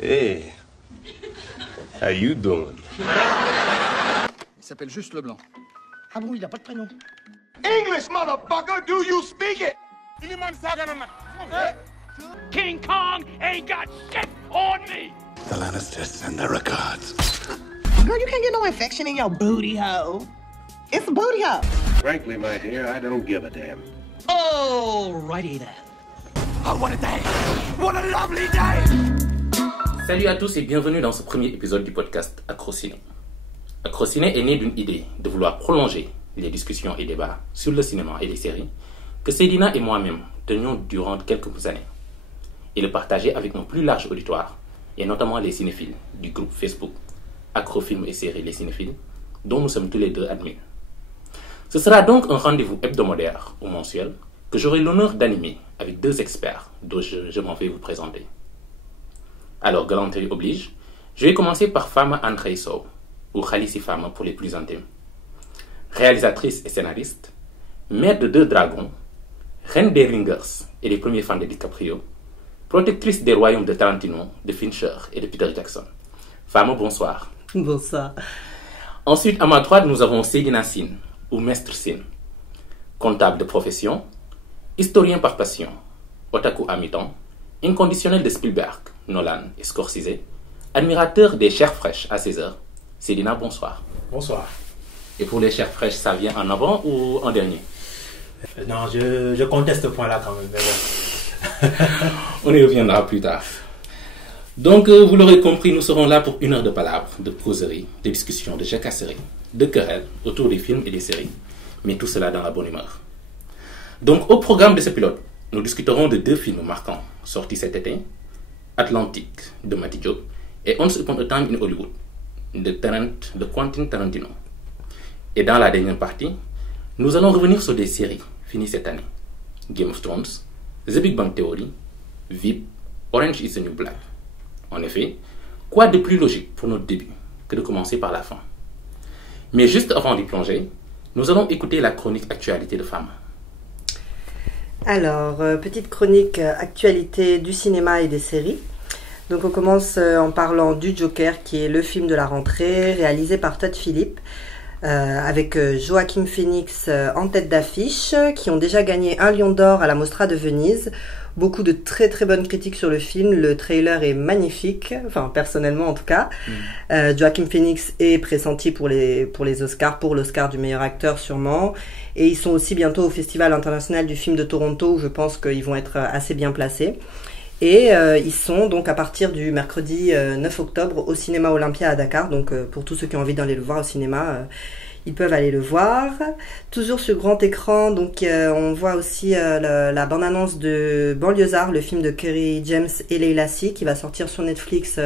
Hey, how you doing? Il s'appelle juste Leblanc. Ah bon, il n'a pas de prénom. English, motherfucker, do you speak it? King Kong ain't got shit on me! The Lannisters send their regards. Girl, you can't get no infection in your booty hole. It's a booty hole. Frankly, my dear, I don't give a damn. Alrighty then. Oh, what a day! What a lovely day! Salut à tous et bienvenue dans ce premier épisode du podcast Acrociné. Acrociné est né d'une idée de vouloir prolonger les discussions et débats sur le cinéma et les séries que Cédina et moi-même tenions durant quelques années et le partager avec mon plus large auditoire et notamment les cinéphiles du groupe Facebook Acrofilms et séries Les Cinéphiles dont nous sommes tous les deux admis. Ce sera donc un rendez-vous hebdomadaire ou mensuel que j'aurai l'honneur d'animer avec deux experts dont je m'en vais vous présenter. Alors, galanterie oblige, je vais commencer par Fama André Sow, ou Khalissi Fama pour les plus intimes. Réalisatrice et scénariste, mère de 2 dragons, reine des ringers et des premiers fans de DiCaprio, protectrice des royaumes de Tarantino, de Fincher et de Peter Jackson. Fama, bonsoir. Bonsoir. Ensuite, à ma droite, nous avons Seydina Sine, ou Maître Sine, comptable de profession, historien par passion, otaku à mi-temps, inconditionnel de Spielberg, Nolan et Scorsese, admirateur des chairs fraîches à 16h. Seydina, bonsoir. Bonsoir. Et pour les chairs fraîches, ça vient en avant ou en dernier? Non, je conteste ce point-là quand même. Mais bon. On y reviendra plus tard. Donc, vous l'aurez compris, nous serons là pour 1 heure de palabres, de causerie, de discussions, de jacasseries, de querelles autour des films et des séries, mais tout cela dans la bonne humeur. Donc, au programme de ce pilote, nous discuterons de 2 films marquants sortis cet été, Atlantique de Matty Diop et Once Upon a Time in Hollywood de Quentin Tarantino. Et dans la dernière partie, nous allons revenir sur des séries finies cette année. Game of Thrones, The Big Bang Theory, VIP, Orange is the New Black. En effet, quoi de plus logique pour notre début que de commencer par la fin? Mais juste avant d'y plonger, nous allons écouter la chronique actualité de Fama. Alors, petite chronique actualité du cinéma et des séries. Donc on commence en parlant du Joker, qui est le film de la rentrée, réalisé par Todd Phillips, avec Joaquin Phoenix en tête d'affiche, qui ont déjà gagné 1 Lion d'Or à la Mostra de Venise. Beaucoup de très très bonnes critiques sur le film, le trailer est magnifique, enfin personnellement en tout cas. Joaquin Phoenix est pressenti pour les Oscars, pour l'Oscar du meilleur acteur sûrement. Et ils sont aussi bientôt au Festival international du film de Toronto, où je pense qu'ils vont être assez bien placés. Et ils sont donc à partir du mercredi 9 octobre au cinéma Olympia à Dakar. Donc pour tous ceux qui ont envie d'aller le voir au cinéma, ils peuvent aller le voir. Toujours sur grand écran, donc on voit aussi la bande-annonce de Banlieusard, le film de Kerry James et Leila Si, qui va sortir sur Netflix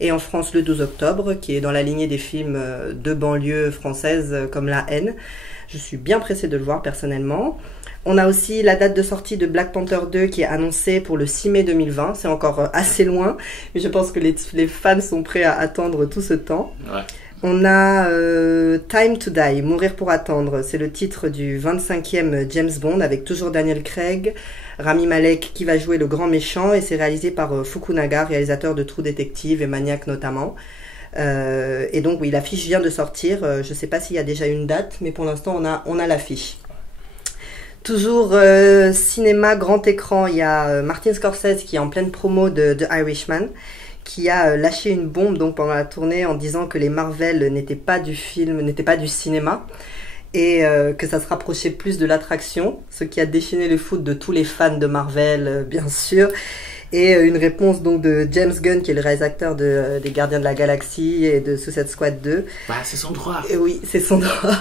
et en France le 12 octobre, qui est dans la lignée des films de banlieue française comme La Haine. Je suis bien pressée de le voir personnellement. On a aussi la date de sortie de Black Panther 2 qui est annoncée pour le 6 mai 2020. C'est encore assez loin, mais je pense que les fans sont prêts à attendre tout ce temps. Ouais. On a Time to Die, Mourir pour attendre. C'est le titre du 25e James Bond avec toujours Daniel Craig, Rami Malek qui va jouer le grand méchant, et c'est réalisé par Fukunaga, réalisateur de True Detective et Maniac notamment. Et donc oui, l'affiche vient de sortir. Je ne sais pas s'il y a déjà une date, mais pour l'instant on a l'affiche. Toujours cinéma grand écran, il y a Martin Scorsese qui est en pleine promo de Irishman, qui a lâché une bombe donc pendant la tournée en disant que les Marvel n'étaient pas du cinéma, et que ça se rapprochait plus de l'attraction, ce qui a déchaîné le foot de tous les fans de Marvel, bien sûr. Et une réponse donc de James Gunn, qui est le réalisateur des Gardiens de la Galaxie et de Suicide Squad 2. Bah, c'est son droit. Et oui, c'est son droit.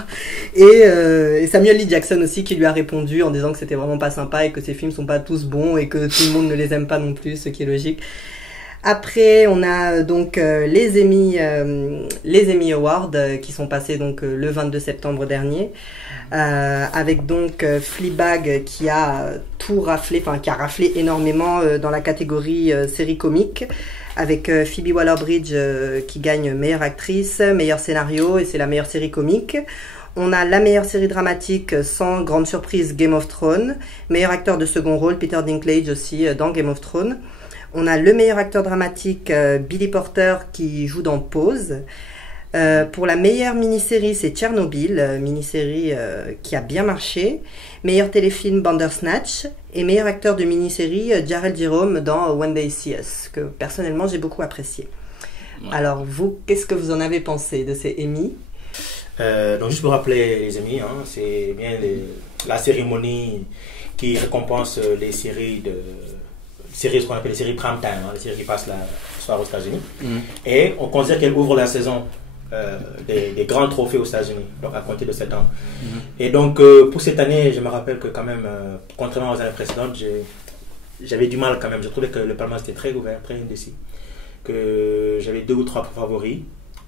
Et Samuel L. Jackson aussi, qui lui a répondu en disant que c'était vraiment pas sympa et que ses films sont pas tous bons et que tout le monde ne les aime pas non plus, ce qui est logique. Après, on a donc les Emmy Awards qui sont passés donc le 22 septembre dernier, avec donc Fleabag qui a tout raflé, enfin qui a raflé énormément dans la catégorie série comique, avec Phoebe Waller-Bridge qui gagne meilleure actrice, meilleur scénario, et c'est la meilleure série comique. On a la meilleure série dramatique, sans grande surprise, Game of Thrones. Meilleur acteur de second rôle, Peter Dinklage aussi dans Game of Thrones. On a le meilleur acteur dramatique, Billy Porter, qui joue dans Pause. Pour la meilleure mini-série, c'est Tchernobyl, mini-série qui a bien marché. Meilleur téléfilm, Bandersnatch. Et meilleur acteur de mini-série, Jared Jerome dans When They See Us, que personnellement j'ai beaucoup apprécié. Ouais. Alors vous, qu'est-ce que vous en avez pensé de ces Emmy? Donc juste pour rappeler les Emmy, c'est bien la cérémonie qui récompense les séries ce qu'on appelle les séries prime time, les séries qui passent le soir aux États-Unis. Et on considère qu'elle ouvre la saison des grands trophées aux États-Unis, donc à compter de 7 ans. Et donc pour cette année, je me rappelle que quand même, contrairement aux années précédentes, j'avais du mal quand même. Je trouvais que le palmarès était très ouvert, très indécis, que j'avais 2 ou 3 favoris,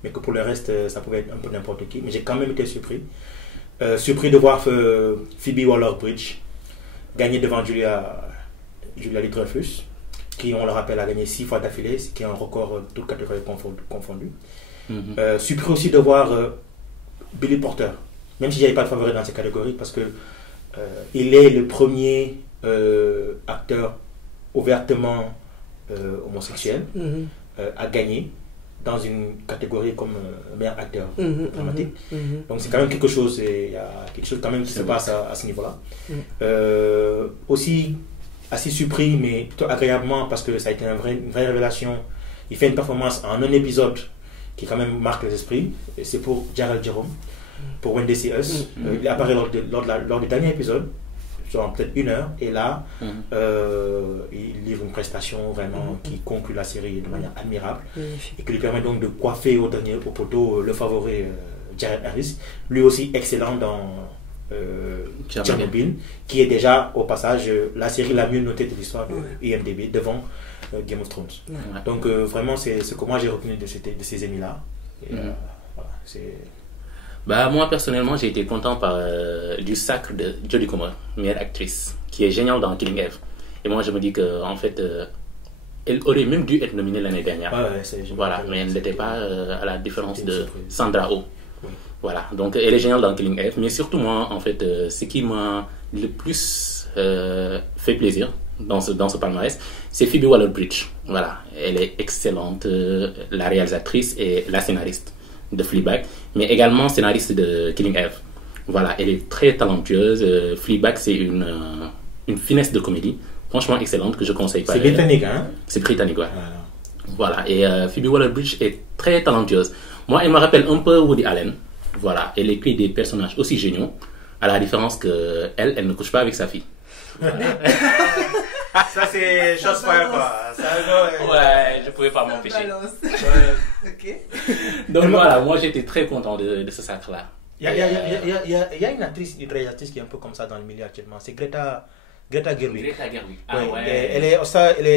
mais que pour le reste, ça pouvait être un peu n'importe qui. Mais j'ai quand même été surpris. Surpris de voir Phoebe Waller-Bridge gagner devant Julia Louis-Dreyfus, qui, on le rappelle, a gagné 6 fois d'affilée, ce qui est un record toutes catégories confondues. Surpris aussi de voir Billy Porter, même si je n'avais pas de favori dans ces catégories, parce que il est le premier acteur ouvertement homosexuel à gagner dans une catégorie comme meilleur acteur dramatique. Donc c'est quand même quelque chose, il y a quelque chose quand même qui se passe à ce niveau-là. Aussi assez surpris, mais plutôt agréablement, parce que ça a été une vraie révélation. Il fait une performance en un épisode qui quand même marque les esprits, et c'est pour Jared Jerome, pour When They See Us. Il apparaît lors du dernier épisode, genre peut-être 1 heure, et là, il livre une prestation vraiment qui conclut la série de manière admirable, et qui lui permet donc de coiffer au poteau le favori Jared Harris, lui aussi excellent dans Tchernobyl, qui est déjà au passage la série la mieux notée de l'histoire de IMDb devant Game of Thrones. Donc vraiment c'est ce que moi j'ai retenu de ces Emmy-là. Voilà, moi personnellement j'ai été content du sacre de Jodie Comer, meilleure actrice, qui est géniale dans Killing Eve. Et moi je me dis que en fait elle aurait même dû être nominée l'année dernière. Voilà, mais elle n'était pas à la différence de Sandra Oh. Voilà, donc elle est géniale dans Killing Eve, mais surtout moi, en fait, ce qui m'a le plus fait plaisir dans ce palmarès, c'est Phoebe Waller-Bridge. Voilà, elle est excellente, la réalisatrice et la scénariste de Fleabag, mais également scénariste de Killing Eve. Voilà, elle est très talentueuse. Fleabag, c'est une finesse de comédie, franchement excellente, que je conseille pas. C'est britannique, hein? C'est britannique, ouais. Voilà, et Phoebe Waller-Bridge est très talentueuse. Moi, elle me rappelle un peu Woody Allen. Voilà, elle écrit des personnages aussi géniaux, à la différence que elle ne couche pas avec sa fille. Ça c'est chose fire quoi. Ouais, je pouvais pas m'empêcher. Donc voilà, moi j'étais très content de ce sacre-là. Il y a une actrice, une réalisatrice qui est un peu comme ça dans le milieu actuellement, c'est Greta Gerwig. Greta Gerwig.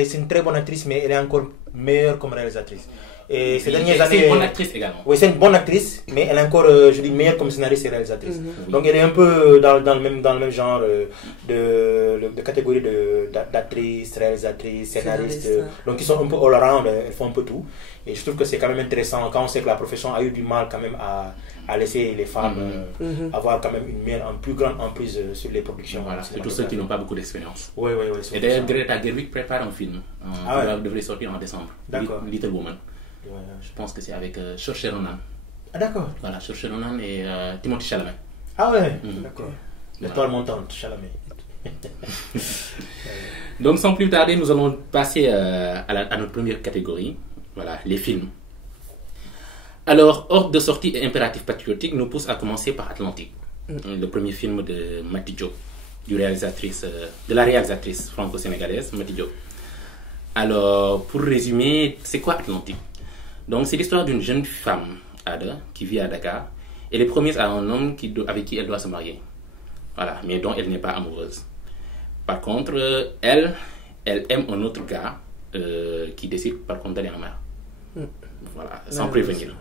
C'est une très bonne actrice, mais elle est encore meilleure comme réalisatrice. Et ces dernières années, c'est une bonne actrice également. Oui, c'est une bonne actrice, mais elle est encore, je dis, meilleure comme scénariste et réalisatrice. Donc elle est un peu dans le même genre de catégorie d'actrice, réalisatrice, scénariste. Donc ils sont un peu all around, elles font un peu tout. Et je trouve que c'est quand même intéressant quand on sait que la profession a eu du mal quand même à laisser les femmes avoir quand même une plus grande emprise sur les productions. Voilà, c'est tous ceux qui n'ont pas beaucoup d'expérience. Oui. Et d'ailleurs, Greta Gerwig prépare un film. Il devrait sortir en décembre. D'accord. Little Woman. Je pense que c'est avec Saoirse Ronan. Ah d'accord. Voilà, Saoirse Ronan et Timothée Chalamet. Ah ouais, d'accord. L'étoile montante, Chalamet. Donc sans plus tarder, nous allons passer à notre première catégorie. Voilà, les films. Alors, ordre de sortie et impératif patriotique nous pousse à commencer par Atlantique, le premier film de Mati Diop, de la réalisatrice franco-sénégalaise Mati Diop. Alors, pour résumer, c'est quoi Atlantique? Donc, c'est l'histoire d'une jeune femme, Ada, qui vit à Dakar. Elle est promise à un homme avec qui elle doit se marier. Voilà, mais dont elle n'est pas amoureuse. Par contre, elle aime un autre gars qui décide par contre d'aller en mer. Voilà, sans prévenir.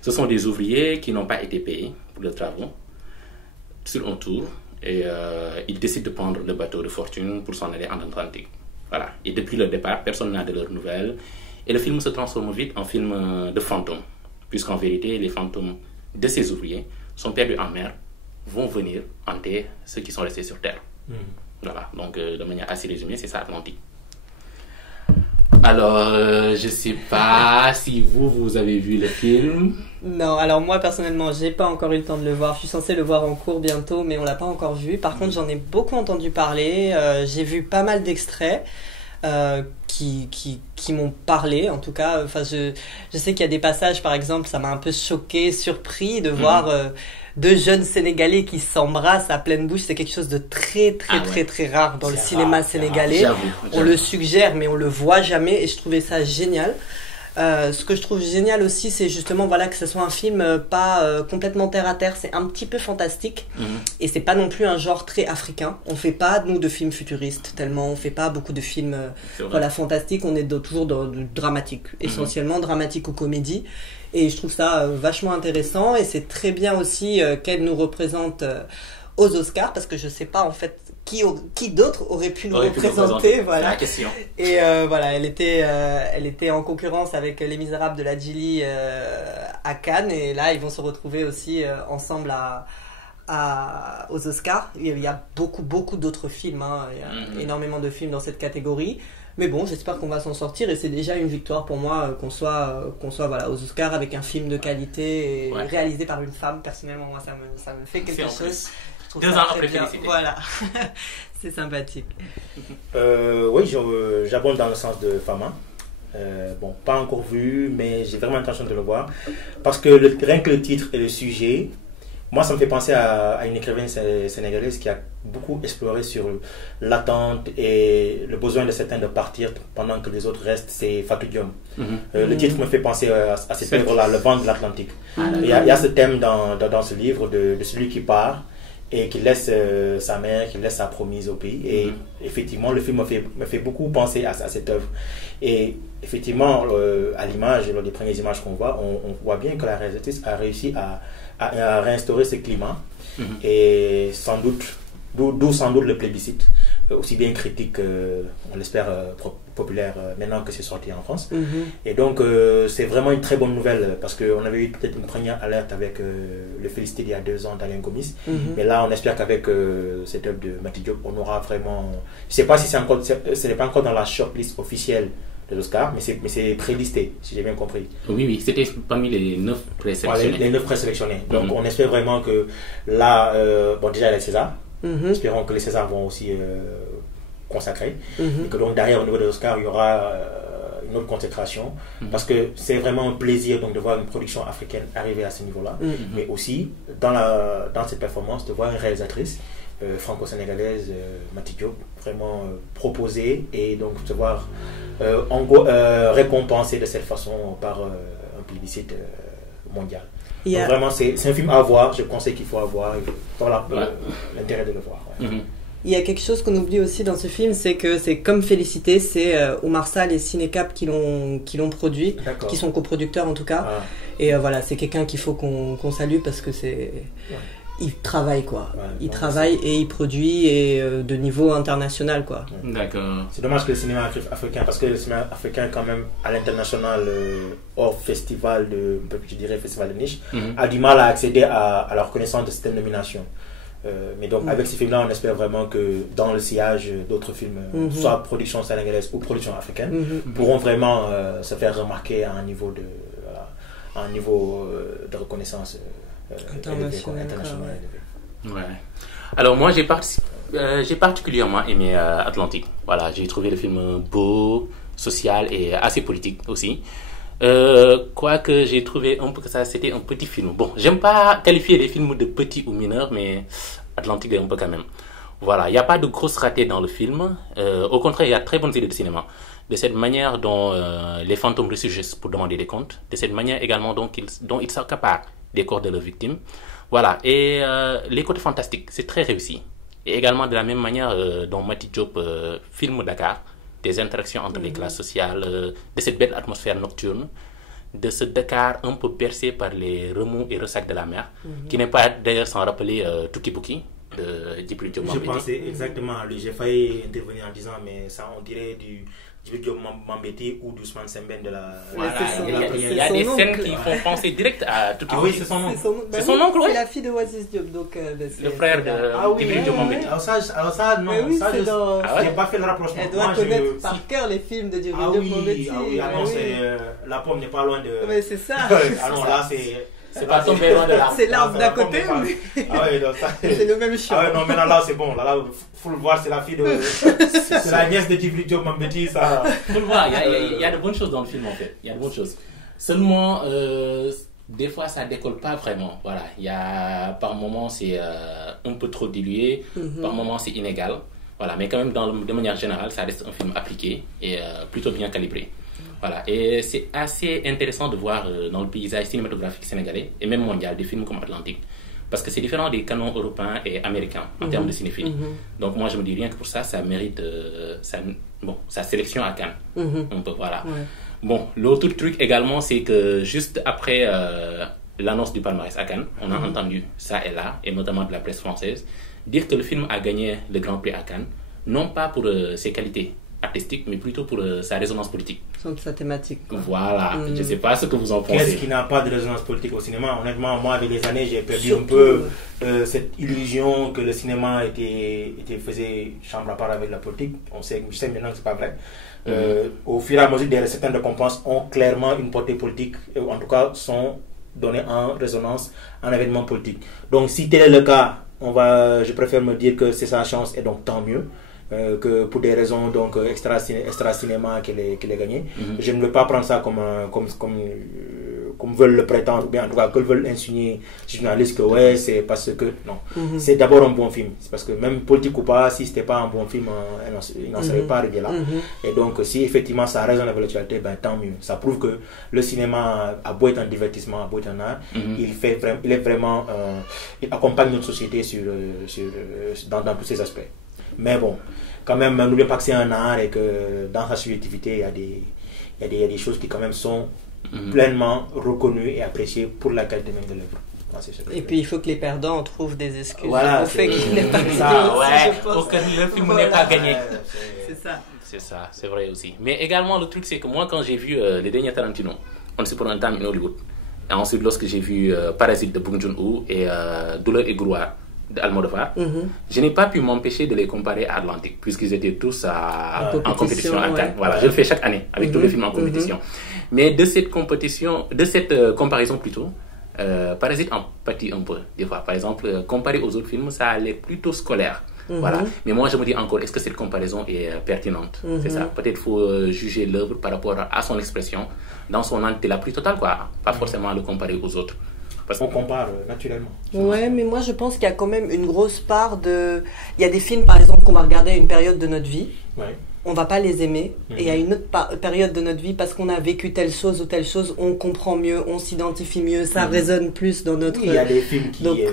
Ce sont des ouvriers qui n'ont pas été payés pour leurs travaux sur un tour. Et ils décident de prendre le bateau de fortune pour s'en aller en Atlantique. Voilà. Et depuis le départ, personne n'a de leurs nouvelles. Et le film se transforme vite en film de fantômes. Puisqu'en vérité, les fantômes de ces ouvriers sont perdus en mer, vont venir hanter ceux qui sont restés sur Terre. Voilà. Donc, de manière assez résumée, c'est ça Atlantique. Alors, je sais pas si vous avez vu le film. Non, alors moi personnellement, j'ai pas encore eu le temps de le voir. Je suis censée le voir en cours bientôt, mais on l'a pas encore vu. Par contre, j'en ai beaucoup entendu parler. J'ai vu pas mal d'extraits qui m'ont parlé. En tout cas, enfin, je sais qu'il y a des passages, par exemple, ça m'a un peu choqué, surpris de voir deux jeunes Sénégalais qui s'embrassent à pleine bouche. C'est quelque chose de très rare dans le cinéma sénégalais. J'avoue. On le suggère, mais on le voit jamais. Et je trouvais ça génial. Ce que je trouve génial aussi, c'est justement voilà que ce soit un film pas complètement terre à terre, c'est un petit peu fantastique et c'est pas non plus un genre très africain. On fait pas nous de films futuristes tellement, on fait pas beaucoup de films voilà fantastiques. On est toujours dans du dramatique, essentiellement dramatique ou comédie. Et je trouve ça vachement intéressant et c'est très bien aussi qu'elle nous représente aux Oscars parce que je sais pas en fait qui d'autre aurait pu nous représenter, voilà. C'est la question. Et voilà, elle était en concurrence avec Les Misérables de la Djili à Cannes et là ils vont se retrouver aussi ensemble aux Oscars. Il y a beaucoup d'autres films, hein. Il y a énormément de films dans cette catégorie. Mais bon, j'espère qu'on va s'en sortir et c'est déjà une victoire pour moi qu'on soit voilà, aux Oscars avec un film de qualité et réalisé par une femme. Personnellement, moi, ça me fait quelque chose. 2 ans après, félicitations. Voilà, c'est sympathique. Oui, j'abonde dans le sens de Fama. Bon, pas encore vu, mais j'ai vraiment l'intention de le voir. Parce que rien que le titre et le sujet, moi, ça me fait penser à une écrivaine sénégalaise qui a beaucoup exploré sur l'attente et le besoin de certains de partir pendant que les autres restent. C'est Fatou Diom. Le titre me fait penser à cette œuvre-là, Le vent de l'Atlantique. Il y a ce thème dans ce livre de celui qui part et qui laisse sa mère, qui laisse sa promise au pays. Et effectivement, le film me fait beaucoup penser à cette œuvre. Et effectivement, à l'image, lors des premières images qu'on voit, on voit bien que la réalisatrice a réussi à réinstaurer ce climat. Et sans doute, d'où sans doute le plébiscite, aussi bien critique, on l'espère, populaire, maintenant que c'est sorti en France. Et donc, c'est vraiment une très bonne nouvelle, parce qu'on avait eu peut-être une première alerte avec le Félicité d'il y a 2 ans d'Alain Gomis. Mais là, on espère qu'avec cette œuvre de Mati Diop, on aura vraiment... Je ne sais pas si ce n'est pas encore dans la shortlist officielle de l'Oscar, mais c'est prélisté, si j'ai bien compris. Oui, c'était parmi les 9 présélectionnés. Les 9 présélectionnés. Donc, on espère vraiment que là, bon, déjà, il y a les Césars. Espérons que les Césars vont aussi consacrer. Et que donc, derrière, au niveau de l'Oscar, il y aura une autre consécration. Parce que c'est vraiment un plaisir donc, de voir une production africaine arriver à ce niveau-là. Mais aussi, dans cette performance, de voir une réalisatrice franco-sénégalaise, Mati Diop, vraiment proposer et donc se voir récompensé de cette façon par un plébiscite mondial. Donc vraiment, c'est un film à voir, je conseille qu'il faut avoir, l'intérêt de le voir. Il y a quelque chose qu'on oublie aussi dans ce film, c'est que c'est comme Félicité, c'est Omar Sall et Cinecap qui l'ont produit, qui sont coproducteurs en tout cas. Et voilà, c'est quelqu'un qu'il faut qu'on salue parce que c'est... Il travaille quoi, il travaille et il produit et de niveau international quoi. D'accord. C'est dommage que le cinéma africain, parce que le cinéma africain quand même à l'international, hors festival je dirais festival de niche, a du mal à accéder à la reconnaissance de certaines nominations. Mais donc avec ces films-là, on espère vraiment que dans le sillage d'autres films, soit production sénégalaise ou production africaine, pourront vraiment se faire remarquer à un niveau de reconnaissance. International. Ouais. Alors moi j'ai particulièrement aimé Atlantique. Voilà, j'ai trouvé le film beau, social et assez politique aussi. Quoique j'ai trouvé un peu que ça c'était un petit film. Bon, j'aime pas qualifier les films de petits ou mineurs, mais Atlantique est un peu quand même. Voilà, il n'y a pas de grosses ratées dans le film. Au contraire, il y a très bonnes idées de cinéma. De cette manière dont les fantômes ressurgissent pour demander des comptes. De cette manière également dont ils s'accaparent des corps de leurs victimes. Voilà, et les côtés fantastiques, c'est très réussi. Et également de la même manière dont Mati Diop filme Dakar, des interactions entre les classes sociales, de cette belle atmosphère nocturne, de ce Dakar un peu bercé par les remous et ressacs de la mer, qui n'est pas d'ailleurs sans rappeler Tuki Buki de Djibril Diop. Je pensais exactement à lui, j'ai failli intervenir en disant, mais ça on dirait du Djibril Diop Mambéty ou d'Ousmane Sembène de la... Voilà, c'est il y a des scènes qui font penser direct à tout. Ah oui, c'est son nom. C'est son oncle, oui. C'est la fille de Oasis Diop, donc... Le frère de Djibril Diop Mambéty. Alors ça, non, oui, ça, c'est je dans... n'ai pas fait le rapprochement. Elle doit connaître par cœur les films de Djibril Diop Mambéty. Non, c'est... La pomme n'est pas loin de... Mais c'est ça. Ah non, là, c'est... C'est pas tombé loin de l'arbre. C'est l'arbre d'à côté, mais... Ah ouais, donc ça... C'est le même champ. Ah ouais, non, maintenant là, c'est bon. Là, faut le voir, c'est la fille de... c'est la nièce de Djibril Diop Mambéty, ça... Faut le voir, il y a de bonnes choses dans le film, en fait. Il y a de bonnes choses. Seulement, des fois, ça décolle pas vraiment. Voilà, il y a... Par moments, c'est un peu trop dilué. Par moments, c'est inégal. Voilà, mais quand même, de manière générale, ça reste un film appliqué et plutôt bien calibré. Voilà, et c'est assez intéressant de voir dans le paysage cinématographique sénégalais et même mondial des films comme Atlantique, parce que c'est différent des canons européens et américains en termes de cinéphilie. Donc moi je me dis rien que pour ça, ça mérite sa sélection à Cannes. On peut, voilà. Ouais. Bon, l'autre truc également, c'est que juste après l'annonce du palmarès à Cannes, on a entendu ça et là, et notamment de la presse française, dire que le film a gagné le Grand Prix à Cannes, non pas pour ses qualités artistique, mais plutôt pour sa résonance politique. Sa thématique. Quoi. Voilà, je ne sais pas ce que vous en pensez. Qu'est-ce qui n'a pas de résonance politique au cinéma? Honnêtement, moi, avec les années, j'ai perdu un peu cette illusion que le cinéma faisait chambre à part avec la politique. Je sais maintenant que ce n'est pas vrai. Au fur et à mesure, des certaines récompenses ont clairement une portée politique, ou en tout cas sont données en résonance en événement politique. Donc, si tel est le cas, je préfère me dire que c'est sa chance et donc tant mieux. Que pour des raisons donc extra cinéma qu'elle ait gagné. Je ne veux pas prendre ça comme veulent le prétendre, ou bien en tout cas que veulent insinuer les journalistes que ouais c'est parce que non. C'est d'abord un bon film. C'est parce que même politique ou pas, si c'était pas un bon film, il n'en serait pas arrivé là. Et donc si effectivement ça résonne avec l'actualité, ben tant mieux. Ça prouve que le cinéma a beau être un divertissement, a beau être un art, il accompagne notre société dans tous ses aspects. Mais bon, quand même, n'oubliez pas que c'est un art et que dans sa subjectivité, il y a des choses qui quand même sont pleinement reconnues et appréciées pour la qualité même de l'œuvre. Et puis il faut que les perdants trouvent des excuses au fait qu'il n'est pas gagné. Pour que le film n'ait pas gagné. C'est ça. C'est ça, c'est vrai aussi. Mais également, le truc, c'est que moi, quand j'ai vu les derniers Tarantino, On se pour un temps in Hollywood, et ensuite, lorsque j'ai vu Parasite de Bong Joon-ho et Douleur et Gloire d'Almodovar, je n'ai pas pu m'empêcher de les comparer à Atlantique, puisqu'ils étaient tous en compétition à Cannes. Voilà, je le fais chaque année avec tous les films en compétition. Mais de cette comparaison plutôt, Parasite en pâtit un peu des fois. Par exemple, comparé aux autres films, ça allait plutôt scolaire. Voilà. Mais moi je me dis encore, est-ce que cette comparaison est pertinente? C'est ça. Peut-être faut juger l'œuvre par rapport à son expression dans son entité la plus totale, quoi. Pas forcément le comparer aux autres. Parce qu'on compare naturellement. Ouais, mais moi je pense qu'il y a quand même une grosse part de... Il y a des films par exemple qu'on va regarder à une période de notre vie. Ouais. On va pas les aimer. Et à une autre période de notre vie, parce qu'on a vécu telle chose ou telle chose, on comprend mieux, on s'identifie mieux, ça résonne plus dans notre... Oui, il y a des films qui... oui,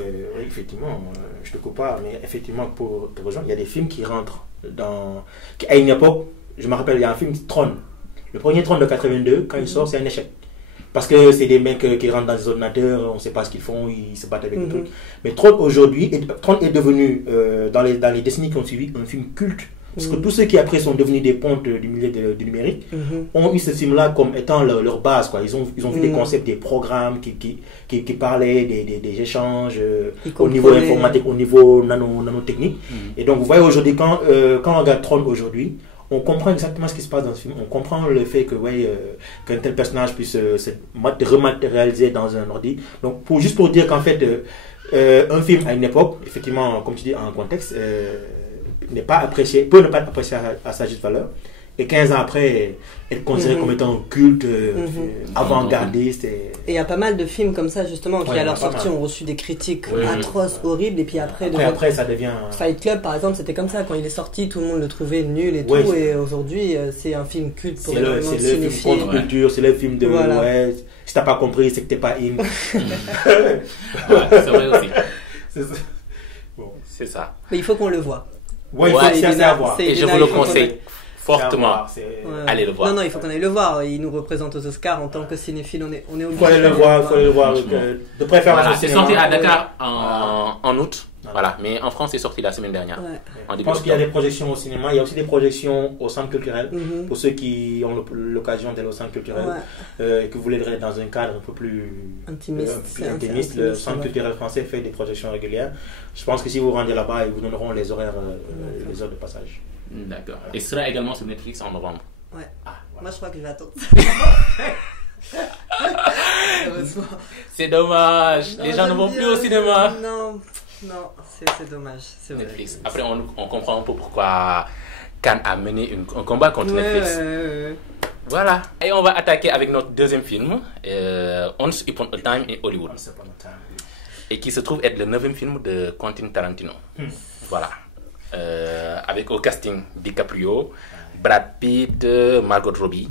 effectivement, je te coupe pas, mais effectivement, pour te rejoindre, il y a des films qui rentrent dans... À une époque, je me rappelle, il y a un film, Tron. Le premier Tron de 82, quand il sort, c'est un échec. Parce que c'est des mecs qui rentrent dans des ordinateurs, on ne sait pas ce qu'ils font, ils se battent avec des trucs. Mais Tron aujourd'hui, Tron est devenu, dans les décennies qui ont suivi, un film culte. Parce que tous ceux qui après sont devenus des pontes du milieu du numérique ont eu ce film-là comme étant leur base, quoi. Ils ont vu des concepts, des programmes qui parlaient des échanges au niveau informatique, au niveau nanotechnique. Et donc vous voyez aujourd'hui, quand on regarde Tron aujourd'hui, on comprend exactement ce qui se passe dans ce film. On comprend le fait que qu'un tel personnage puisse se rematérialiser dans un ordi. Donc juste pour dire qu'en fait, un film à une époque, effectivement, comme tu dis, en contexte, n'est pas apprécié, peut ne pas être apprécié à sa juste valeur, et 15 ans après être considéré comme étant un culte avant-gardiste. Et il y a pas mal de films comme ça justement qui à leur sortie ont reçu des critiques atroces, horribles, et puis après ça devient... Fight Club par exemple, c'était comme ça, quand il est sorti tout le monde le trouvait nul et tout, et aujourd'hui c'est un film culte pour énormément de cinéphiles. C'est le film contre-culture, c'est le film de si t'as pas compris c'est que t'es pas in. C'est vrai aussi. C'est ça. Mais il faut qu'on le voit. Ouais, c'est à voir. Et je vous le conseille fortement. Allez le voir. Non, il faut qu'on aille le voir. Il nous représente aux Oscars en tant que cinéphile. On est obligé. Il faut aller le voir. De préférence. Voilà, c'est sorti à Dakar en août. Voilà, mais en France, c'est sorti la semaine dernière. Ouais. En Je début pense qu'il y a octobre. des projections au cinéma, il y a aussi des projections au centre culturel, pour ceux qui ont l'occasion d'aller au centre culturel, et que vous voulez être dans un cadre un peu plus intimiste. Le centre culturel français fait des projections régulières. Je pense que si vous rendez là-bas, ils vous donneront les horaires, les heures de passage. D'accord. Et ce sera également sur Netflix en novembre. Ouais. Ah, voilà. Moi, je crois que je vais attendre. C'est dommage, les gens ne vont plus au cinéma. Non, c'est dommage. C'est vrai. Netflix. Après, on comprend un peu pourquoi Cannes a mené un combat contre Netflix. Voilà. Et on va attaquer avec notre deuxième film, Once Upon a Time in Hollywood. Et qui se trouve être le 9e film de Quentin Tarantino. Voilà. Avec au casting DiCaprio, Brad Pitt, Margot Robbie,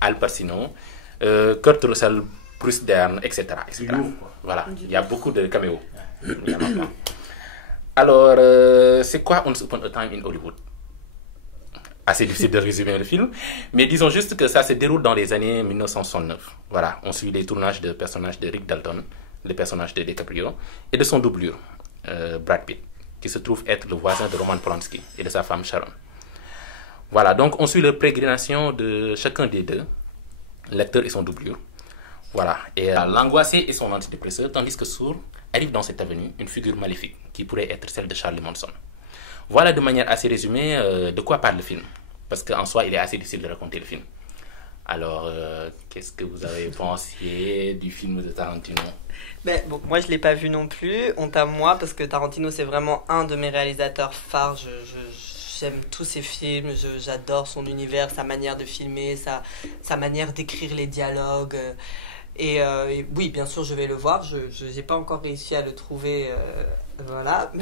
Al Pacino, Kurt Russell, Bruce Dern, etc. Voilà, il y a beaucoup de caméos. Alors, c'est quoi Once Upon a Time in Hollywood? Assez difficile de résumer le film, mais disons juste que ça se déroule dans les années 1969. Voilà, on suit les tournages de personnages de Rick Dalton, le personnage de DiCaprio, et de son doublure, Brad Pitt, qui se trouve être le voisin de Roman Polanski et de sa femme Sharon. Voilà, donc on suit la pérégrination de chacun des deux, l'acteur et son doublure. Voilà, et l'angoissé et son antidépresseur, tandis que sourd arrive dans cette avenue une figure maléfique qui pourrait être celle de Charlie Manson. Voilà de manière assez résumée de quoi parle le film, parce qu'en soi il est assez difficile de raconter le film. Alors, qu'est-ce que vous avez pensé du film de Tarantino? Ben, bon, moi je l'ai pas vu non plus, honte à moi, parce que Tarantino c'est vraiment un de mes réalisateurs phares. J'aime tous ses films, j'adore son univers, sa manière de filmer, sa manière d'écrire les dialogues. Et oui, bien sûr, je vais le voir. Je n'ai pas encore réussi à le trouver, voilà.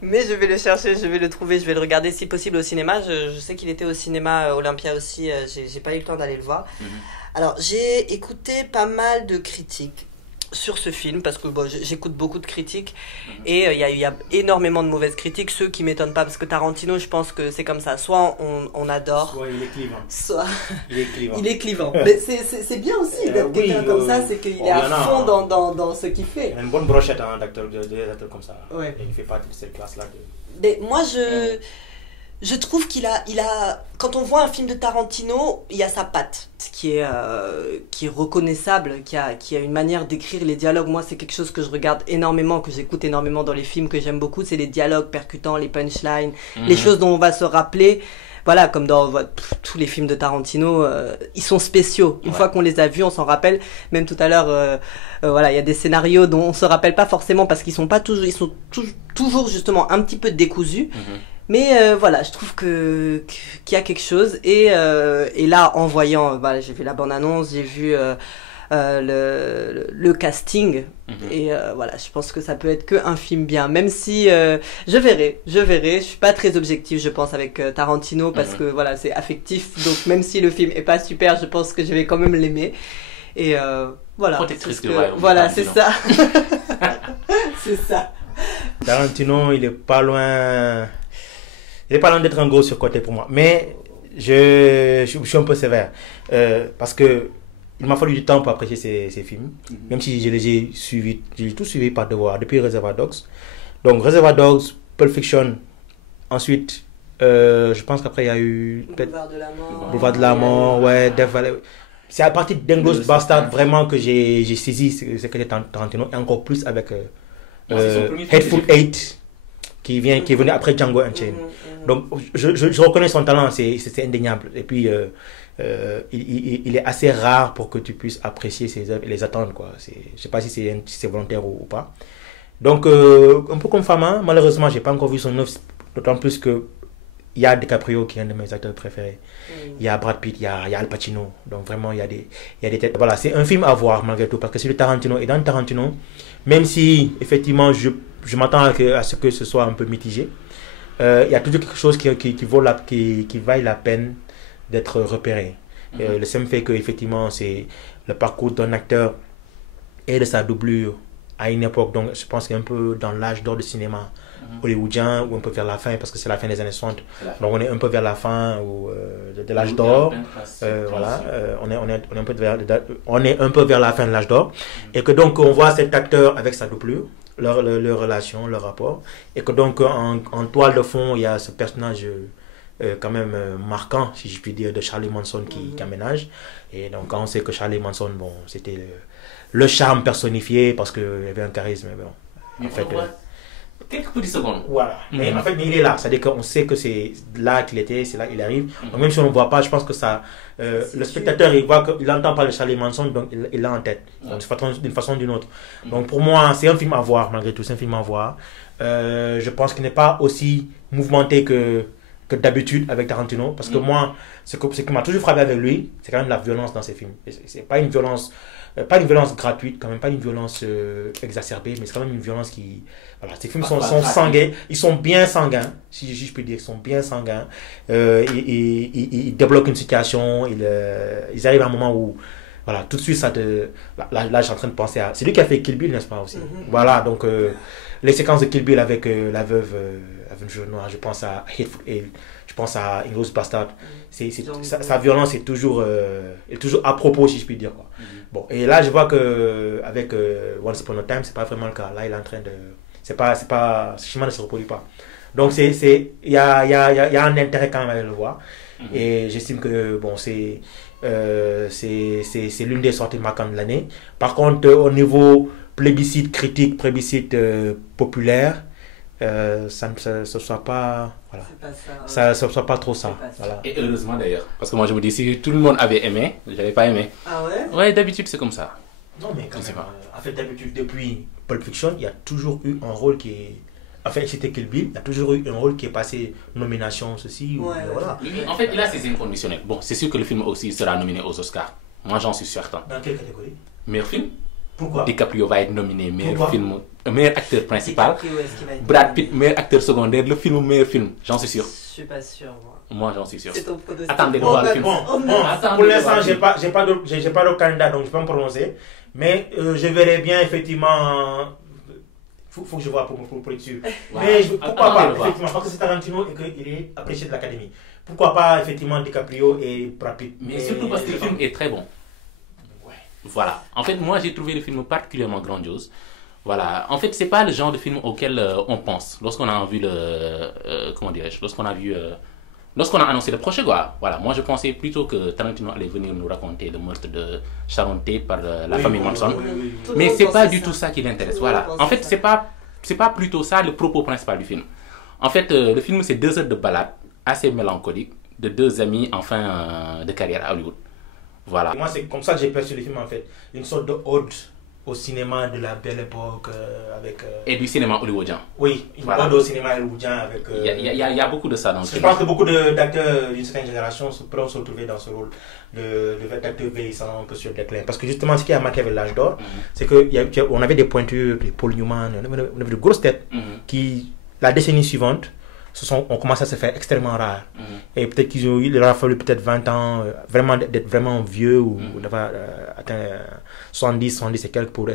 Mais je vais le chercher, je vais le trouver, je vais le regarder si possible au cinéma. Je sais qu'il était au cinéma Olympia aussi, j'ai pas eu le temps d'aller le voir. Alors, j'ai écouté pas mal de critiques sur ce film, parce que bon, j'écoute beaucoup de critiques, et il y a énormément de mauvaises critiques, ceux qui m'étonnent pas, parce que Tarantino, je pense que c'est comme ça, soit on adore, soit il est clivant, soit il est clivant. Mais c'est bien aussi d'être quelqu'un comme ça, c'est qu'il est à fond dans ce qu'il fait. Il a une bonne brochette d'acteurs comme ça. Ouais. Et il fait partie de cette classe-là. Mais moi, je trouve qu'il a, quand on voit un film de Tarantino, il y a sa patte, qui est reconnaissable, qui a une manière d'écrire les dialogues. Moi, c'est quelque chose que je regarde énormément, que j'écoute énormément dans les films, que j'aime beaucoup, c'est les dialogues percutants, les punchlines, les choses dont on va se rappeler. Voilà, comme dans tous les films de Tarantino, ils sont spéciaux. Une fois qu'on les a vus, on s'en rappelle. Même tout à l'heure, voilà, il y a des scénarios dont on se rappelle pas forcément parce qu'ils sont pas toujours, ils sont toujours justement un petit peu décousus. Mais voilà, je trouve qu'il y a quelque chose. Et là, en voyant, voilà, j'ai vu la bande-annonce, j'ai vu le casting. Et voilà, je pense que ça peut être qu'un film bien. Même si je verrai. Je suis pas très objectif, je pense, avec Tarantino, parce que voilà, c'est affectif. Donc même si le film est pas super, je pense que je vais quand même l'aimer. Et voilà. Protectrice de voilà, c'est ça. C'est ça. Tarantino, il est pas loin. Il n'est pas loin d'être un gros surcoté pour moi. Mais je suis un peu sévère. Parce que il m'a fallu du temps pour apprécier ces films. Même si je les ai suivis, j'ai tout suivi par devoir, depuis Reservoir Dogs. Donc Reservoir Dogs, Pulp Fiction. Ensuite, je pense qu'après il y a eu... Boulevard de la Mort, ouais, Death Valley. C'est à partir d'Inglourious Bastard vraiment que j'ai saisi ce qu'était Tarantino. Et encore plus avec Hateful Eight. Qui est venu après Django Unchained. Donc je reconnais son talent, c'est indéniable. Et puis il est assez rare pour que tu puisses apprécier ses œuvres et les attendre, quoi. Je sais pas si c'est volontaire ou pas. Donc un peu comme Fama, malheureusement j'ai pas encore vu son œuvre, d'autant plus que il y a DiCaprio qui est un de mes acteurs préférés. Il y a Brad Pitt, il y a Al Pacino. Donc vraiment il y a des têtes. Voilà, c'est un film à voir malgré tout, parce que c'est le Tarantino. Et dans Tarantino, même si effectivement je m'attends à ce que ce soit un peu mitigé, il y a toujours quelque chose qui vaille la peine d'être repéré. Le simple fait que effectivement c'est le parcours d'un acteur et de sa doublure à une époque, donc je pense qu'il est un peu dans l'âge d'or du cinéma hollywoodien, ou un peu vers la fin, parce que c'est la fin des années 60. Donc on est un peu vers la fin de l'âge d'or. Voilà, on est un peu vers la fin de l'âge d'or. Et que donc on voit cet acteur avec sa doublure, leur relation, leur rapport. Et que donc, en toile de fond, il y a ce personnage quand même marquant, si je puis dire, de Charlie Manson qui aménage. Et donc, quand on sait que Charlie Manson, bon, c'était le charme personnifié parce qu'il avait un charisme. Bon, en fait, quelques petites secondes. Voilà. Mais en fait, il est là. C'est-à-dire qu'on sait que c'est là qu'il était, c'est là qu'il arrive. Donc, même si on ne le voit pas, je pense que ça, le spectateur, il voit qu'il entend parler de Charlie Manson, donc il l'a en tête. D'une façon ou d'une autre. Donc, pour moi, c'est un film à voir, malgré tout. C'est un film à voir. Je pense qu'il n'est pas aussi mouvementé que d'habitude avec Tarantino. Parce que moi, ce qui m'a toujours frappé avec lui, c'est quand même la violence dans ses films. C'est pas une violence... pas une violence gratuite, quand même, pas une violence exacerbée, mais c'est quand même une violence qui... Voilà, ces films sont sanguins, ils sont bien sanguins, si je peux dire, ils sont bien sanguins. Ils débloquent une situation, ils arrivent à un moment où, voilà, tout de suite, ça te... Là, je suis en train de penser à... C'est lui qui a fait Kill Bill, n'est-ce pas, aussi? Voilà, donc, les séquences de Kill Bill avec la veuve Noire, je pense à Hateful Eight, je pense à Inglourious Bastard. Sa violence est toujours à propos, si je puis dire, quoi. Bon, et là, je vois que avec Once Upon a Time, c'est pas vraiment le cas. Là, il est en train de... ce chemin ne se reproduit pas. Donc, il y a un intérêt quand même à le voir. Et j'estime que, bon, c'est l'une des sorties marquantes de l'année. Par contre, au niveau plébiscite critique, plébiscite populaire, ça ne soit pas... Voilà. Ça soit pas trop ça. Voilà. Et heureusement d'ailleurs. Parce que moi je me dis, si tout le monde avait aimé, j'avais pas aimé. Ah ouais? Ouais, d'habitude c'est comme ça. Non, mais quand même, en fait, d'habitude, depuis Pulp Fiction, il y a toujours eu un rôle qui est... Enfin, c'était Kill Bill, il y a toujours eu un rôle qui est passé nomination, ceci, ou voilà. En fait, il a ses inconditionnels. Bon, c'est sûr que le film aussi sera nominé aux Oscars. Moi, j'en suis certain. Dans quelle catégorie? Meilleur film? Pourquoi? DiCaprio va être nominé meilleur film, meilleur acteur principal. Brad Pitt, meilleur acteur secondaire. Le film, meilleur film. J'en suis sûr. Je suis pas sûr, moi. Moi, j'en suis sûr. C'est ton pronostic. Attendez de voir le film. Pour l'instant, j'ai pas de candidat, donc je peux pas me prononcer. Mais je verrai bien, effectivement... Faut que je vois pour être sûr. Mais pourquoi pas, effectivement, parce que c'est Tarantino et qu'il est apprécié de l'Académie. Pourquoi pas, effectivement, DiCaprio et Brad Pitt. Mais surtout parce que le film est très bon. Voilà. En fait, moi, j'ai trouvé le film particulièrement grandiose. Voilà. En fait, c'est pas le genre de film auquel on pense lorsqu'on a vu comment dirais-je, lorsqu'on a annoncé le projet, quoi. Voilà. Moi, je pensais plutôt que Tarantino allait venir nous raconter le meurtre de Sharon Tate par la famille Manson. Mais c'est pas du tout ça qui l'intéresse. Voilà. En fait, c'est pas plutôt ça le propos principal du film. En fait, le film, c'est 2 heures de balade assez mélancolique de 2 amis en fin de carrière à Hollywood. Voilà. Moi, c'est comme ça que j'ai perçu le film, en fait. Une sorte de ode au cinéma de la belle époque avec... Et du cinéma hollywoodien. Oui, une ode au cinéma hollywoodien avec... Il y a beaucoup de ça dans le film. Je pense que beaucoup d'acteurs d'une certaine génération pourront se retrouver dans ce rôle d'acteurs vieillissants un peu sur le déclin. Parce que justement, ce qui a marqué avec l'âge d'or, c'est qu'on avait des pointures, des Paul Newman, on avait de grosses têtes qui, la décennie suivante, ont commencé à se faire extrêmement rares. Et peut-être il leur a fallu peut-être 20 ans d'être vraiment vieux ou d'avoir atteint 70 et quelques pour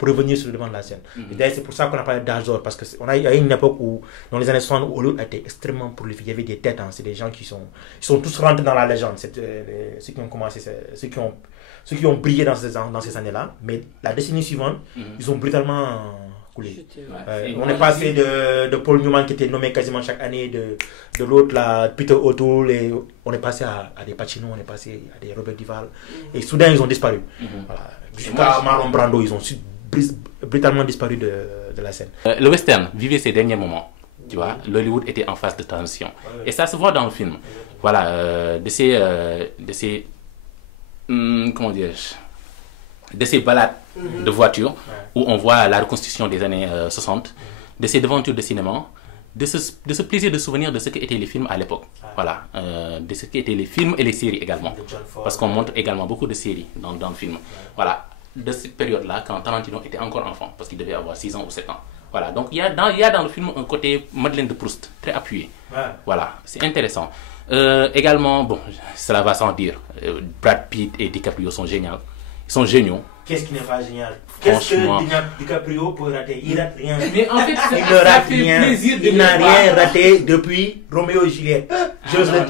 revenir sur le devant de la scène. Et d'ailleurs, c'est pour ça qu'on a parlé d'âge d'or, parce qu'il y a une époque où, dans les années 60, où Hollywood a été extrêmement prolifique. Il y avait des têtes, c'est des gens qui sont tous rentrés dans la légende. Ceux qui ont commencé, ceux qui ont brillé dans ces années-là. Mais la décennie suivante, ils ont brutalement... coulé. On est passé de Paul Newman qui était nommé quasiment chaque année, de l'autre là, Peter O'Toole, et on est passé à des Pacino, on est passé à des Robert Duvall, et soudain ils ont disparu. Voilà. Jusqu'à Marlon Brando, ils ont brutalement disparu de la scène. Le western vivait ses derniers moments. Tu vois, l'Hollywood était en phase de transition. Et ça se voit dans le film. Voilà, de ces comment dirais-je, de ces balades de voitures où on voit la reconstitution des années 60, de ces devantures de cinéma, de ce plaisir de souvenir de ce qu'étaient les films à l'époque. Voilà, de ce qu'étaient les films et les séries également. Parce qu'on montre également beaucoup de séries dans le film. Voilà, de cette période-là, quand Tarantino était encore enfant, parce qu'il devait avoir 6 ans ou 7 ans. Voilà, donc il y a dans le film un côté Madeleine de Proust, très appuyé. Voilà, c'est intéressant. Également, bon, cela va sans dire, Brad Pitt et DiCaprio sont géniaux. Ils sont géniaux. Qu'est-ce qui n'est pas génial? Qu'est-ce Franchement. que DiCaprio peut rater? Il rate rien. Mais en fait, Il ne ça rate fait rien. plaisir de Il n'a le voir. rien raté depuis Roméo et Juliette.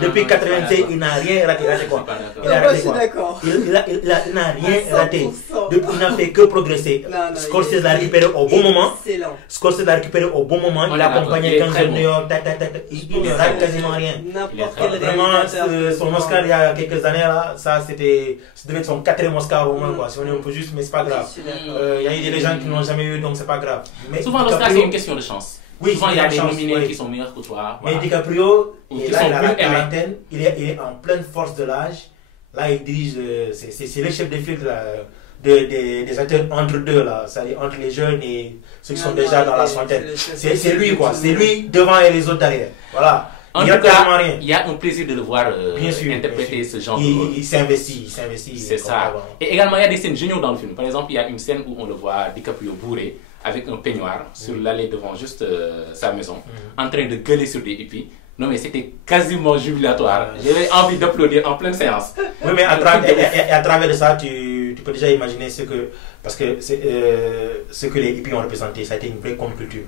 Depuis non, 86, il n'a rien raté. Je suis pas d'accord. Il a Moi, raté je suis quoi? d'accord. Il n'a rien raté. 100%. Il n'a fait que progresser. Non, Scorsese il est- l'a récupéré au bon moment. Excellent. Scorsese l'a récupéré au bon moment. On Il est a d'accord. accompagné Il est 15 très de bon. New York. Il ne rate quasiment rien. N'importe Il est quel Vraiment, réalisateur. son Oscar il y a quelques années là, ça devait être son 4e Oscar au moins quoi. Si on est un peu juste, mais c'est pas grave. Je suis d'accord. Il y a eu des gens qui n'ont jamais eu, donc c'est pas grave. Mais Souvent, l'Oscar, DiCaprio- c'est une question de chance. Oui, Souvent, c'est il y a une des chance, nominés oui. qui sont meilleurs que toi. Mais Voilà. DiCaprio, Ou il qui est là, sont il a plus la aimés. quarantaine, il est en pleine force de l'âge. Là, il dirige, c'est le chef de file des acteurs entre deux, là, c'est-à-dire entre les jeunes et ceux qui sont déjà dans la centaine. C'est lui, quoi. C'est lui devant et les autres derrière. Voilà. En Il n'y a tout cas, quasiment rien. il y a un plaisir de le voir Bien sûr, interpréter bien sûr. ce genre de rôle. Il s'investit, C'est ça. Et également, il y a des scènes géniales dans le film. Par exemple, il y a une scène où on le voit DiCaprio bourré avec un peignoir sur l'allée devant juste sa maison, en train de gueuler sur des hippies. Non, mais c'était quasiment jubilatoire. J'avais envie d'applaudir en pleine séance. Oui, mais à travers de ça, tu peux déjà imaginer parce que ce que les hippies ont représenté, ça a été une vraie contre-culture.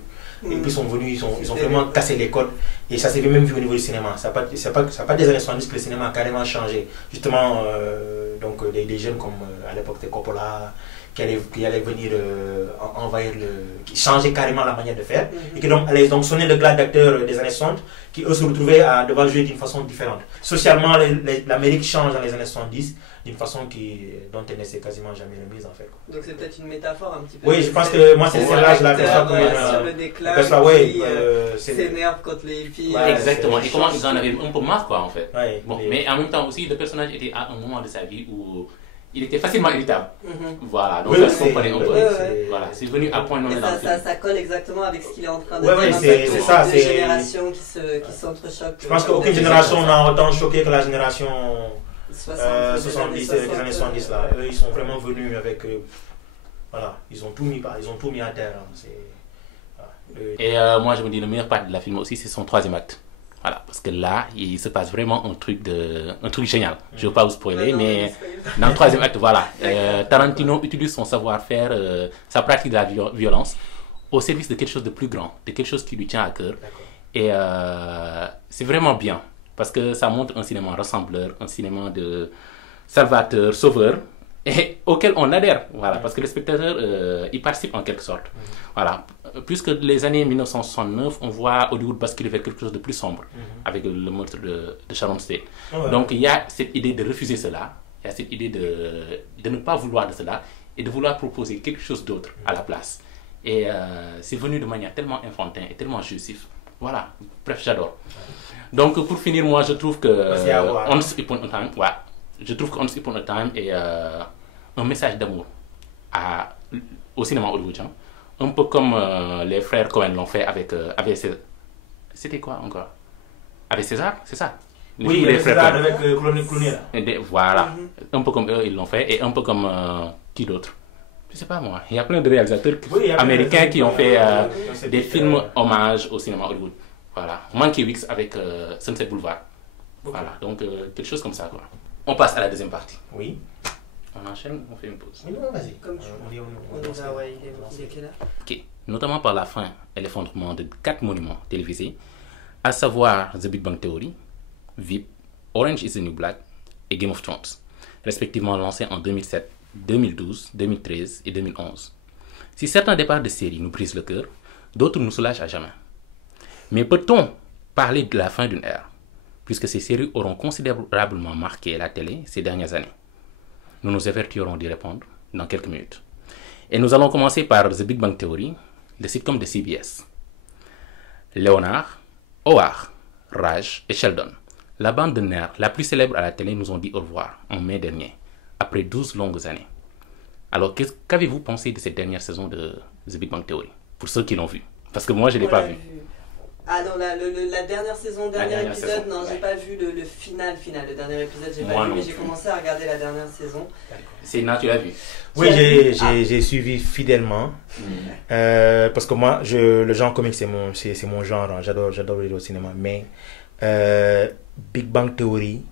Les hippies sont venus, ils ont vraiment cassé les codes, et ça s'est même vu au niveau du cinéma. Ça n'a pas des années 70 que le cinéma a carrément changé. Justement, donc des jeunes comme à l'époque de Coppola, qui allaient venir envahir qui changeaient carrément la manière de faire, et qui donc allaient donc sonner le glas d'acteurs des années 60, qui eux se retrouvaient à devoir jouer d'une façon différente. Socialement, l'Amérique change dans les années 70 d'une façon dont elle ne s'est quasiment jamais remise en fait. Donc c'est peut-être une métaphore un petit peu. Oui, je pense que moi c'est celle-là, je la fais ça l'acteur, comme sur une. le déclin, parce que là, ouais, qui c'est. s'énerve contre les hippies. Ouais, Exactement. c'est- Et comment ils en avaient un peu marre, quoi, en fait. Ouais, Bon, mais en même temps aussi, le personnage était à un moment de sa vie où il était facilement irritable. Voilà, donc Oui, ça oui, se comprenait un c'est- peu. ouais, ouais. Voilà, c'est venu à point nommé Et dans le film. ça colle exactement avec ce qu'il est en train de Ouais, dire. ouais, en c'est fait, ça, deux c'est- générations qui s'entrechoquent. Je pense qu'aucune génération n'a autant choqué que la génération 70, 70, des années 70 là. Eux, ils sont vraiment venus avec. Voilà, ils ont tout mis à terre. Hein. Voilà. Et moi, je me dis, le meilleur part de la film aussi, c'est son troisième acte. Voilà, parce que là, il se passe vraiment un truc génial. Je ne veux pas vous spoiler, mais dans le troisième acte, voilà, Tarantino utilise son savoir-faire, sa pratique de la violence au service de quelque chose de plus grand, de quelque chose qui lui tient à cœur. Et c'est vraiment bien, parce que ça montre un cinéma rassembleur, un cinéma de salvateur, sauveur, et auquel on adhère, voilà, parce que le spectateur, il participe en quelque sorte. Voilà. Puisque les années 1969, on voit Hollywood basculer vers quelque chose de plus sombre, avec le meurtre de Sharon Tate. Ouais. Donc il y a cette idée de refuser cela, il y a cette idée de ne pas vouloir de cela, et de vouloir proposer quelque chose d'autre à la place. Et c'est venu de manière tellement infantine et tellement jouissif. Voilà, bref, j'adore. Donc pour finir, moi je trouve que Once Upon a Time, ouais, je trouve que Once Upon a Time est un message d'amour au cinéma hollywoodien, un peu comme les frères Coen l'ont fait avec César. C'était quoi encore? Avec César, c'est ça? Oui, les frères Coen. avec Clooney là. Voilà, un peu comme eux ils l'ont fait, et un peu comme qui d'autre? Je sais pas moi, il y a plein de réalisateurs américains qui ont fait des films hommages au cinéma Hollywood. Voilà, Mankiewicz avec Sunset Boulevard. Voilà, donc quelque chose comme ça quoi. On passe à la deuxième partie. Oui. On enchaîne, on fait une pause. Oui, non, vas-y. Comme tu veux. On y va, ouais, il est quelle heure? Ok, notamment par la fin et l'effondrement de 4 monuments télévisés, à savoir The Big Bang Theory, VIP, Orange is the New Black et Game of Thrones, respectivement lancés en 2007, 2012, 2013 et 2011. Si certains départs de séries nous brisent le cœur, d'autres nous soulagent à jamais. Mais peut-on parler de la fin d'une ère, puisque ces séries auront considérablement marqué la télé ces dernières années? Nous nous avertirons d'y répondre dans quelques minutes. Et nous allons commencer par The Big Bang Theory, le sitcom de CBS. Leonard, Howard, Raj et Sheldon, la bande de nerds la plus célèbre à la télé, nous ont dit au revoir en mai dernier, après 12 longues années. Alors, qu'avez-vous pensé de cette dernière saison de The Big Bang Theory, pour ceux qui l'ont vu? Parce que moi, je ne l'ai pas vu. Ah non, la dernière saison, dernière épisode, saison, non, j'ai ouais. pas vu le final. Le dernier épisode, j'ai Moi pas vu, non mais j'ai plus. commencé à regarder la dernière saison. C'est tu l'as vu? Oui, Tu l'as vu? j'ai suivi fidèlement. Parce que moi, le genre comique, c'est mon genre. Hein. J'adore lire au cinéma. Mais Big Bang Theory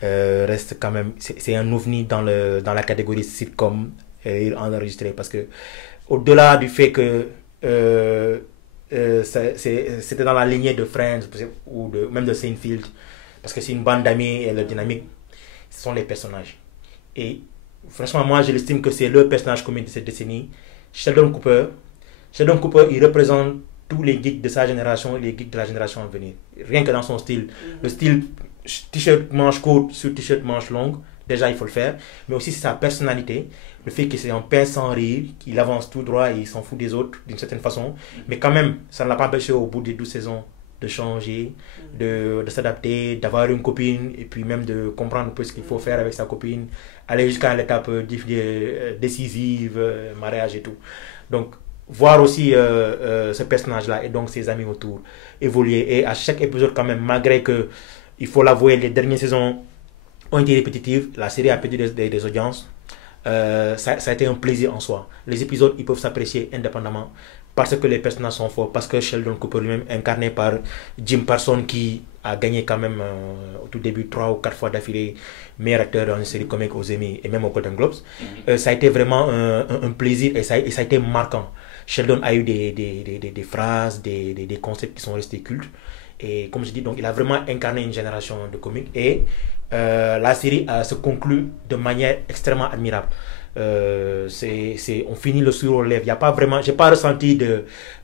reste quand même. C'est un ovni dans la catégorie sitcom enregistré. Parce que, au-delà du fait que c'était dans la lignée de Friends ou même de Seinfeld, parce que c'est une bande d'amis et leur dynamique, ce sont les personnages. Et franchement, moi, je l'estime que c'est le personnage comique de cette décennie. Sheldon Cooper, il représente tous les geeks de sa génération et les geeks de la génération à venir. Rien que dans son style. Le style t-shirt manche courte sur t-shirt manche longue, déjà il faut le faire. Mais aussi c'est sa personnalité. Le fait que c'est un pince sans rire, qu'il avance tout droit et il s'en fout des autres d'une certaine façon. Mais quand même, ça ne l'a pas empêché au bout des 12 saisons de changer, de s'adapter, d'avoir une copine et puis même de comprendre un peu ce qu'il faut faire avec sa copine, aller jusqu'à l'étape décisive, mariage et tout. Donc, voir aussi ce personnage-là et donc ses amis autour évoluer. Et à chaque épisode quand même, malgré que, il faut l'avouer, les dernières saisons ont été répétitives, la série a perdu des audiences. Ça a été un plaisir en soi. Les épisodes, ils peuvent s'apprécier indépendamment parce que les personnages sont forts, parce que Sheldon Cooper lui-même, incarné par Jim Parsons, qui a gagné quand même au tout début 3 ou 4 fois d'affilée meilleur acteur dans une série comique aux Emmy et même aux Golden Globes, ça a été vraiment un plaisir et ça a été marquant. Sheldon a eu des phrases, des concepts qui sont restés cultes. Et comme je dis, donc, il a vraiment incarné une génération de comiques. Et la série se conclut de manière extrêmement admirable. On finit le sourire aux lèvres. Il y a pas vraiment, j'ai pas ressenti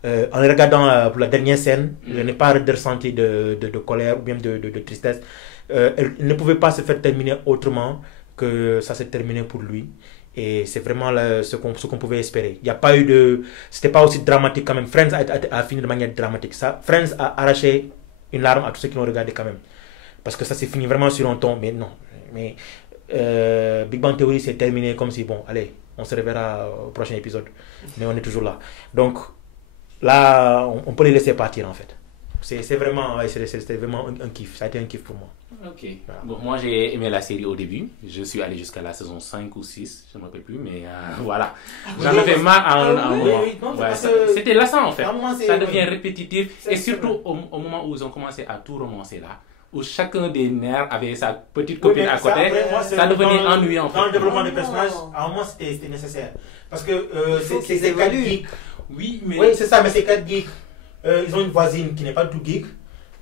en regardant pour la dernière scène, je n'ai pas ressenti de colère ou bien de tristesse. Elle ne pouvait pas se faire terminer autrement que ça s'est terminé pour lui. Et c'est vraiment ce qu'on pouvait espérer. Il n'y a pas eu c'était pas aussi dramatique quand même. Friends a fini de manière dramatique. Friends a arraché une larme à tous ceux qui l'ont regardé quand même. Parce que ça s'est fini vraiment sur un ton, mais non. Mais Big Bang Theory s'est terminé comme si, bon, allez, on se reverra au prochain épisode. Mais on est toujours là. Donc, là, on peut les laisser partir en fait. C'était vraiment un kiff. Ça a été un kiff pour moi. Ok. Voilà. Bon, moi, j'ai aimé la série au début. Je suis allé jusqu'à la saison 5 ou 6. Je ne me rappelle plus, mais voilà. J'en avais marre à un moment. Ouais, c'était lassant, en fait. Ça devient répétitif. Et surtout, au moment où ils ont commencé à tout romancer là, où chacun des nerfs avait sa petite copine à côté, après, moi, ça devenait ennuyant. En fait. Dans le développement des personnages, à un moment, c'était nécessaire. Parce que c'est 4 geeks. Oui, mais... Oui, c'est ça, mais c'est 4 geeks. Ils ont une voisine qui n'est pas tout geek.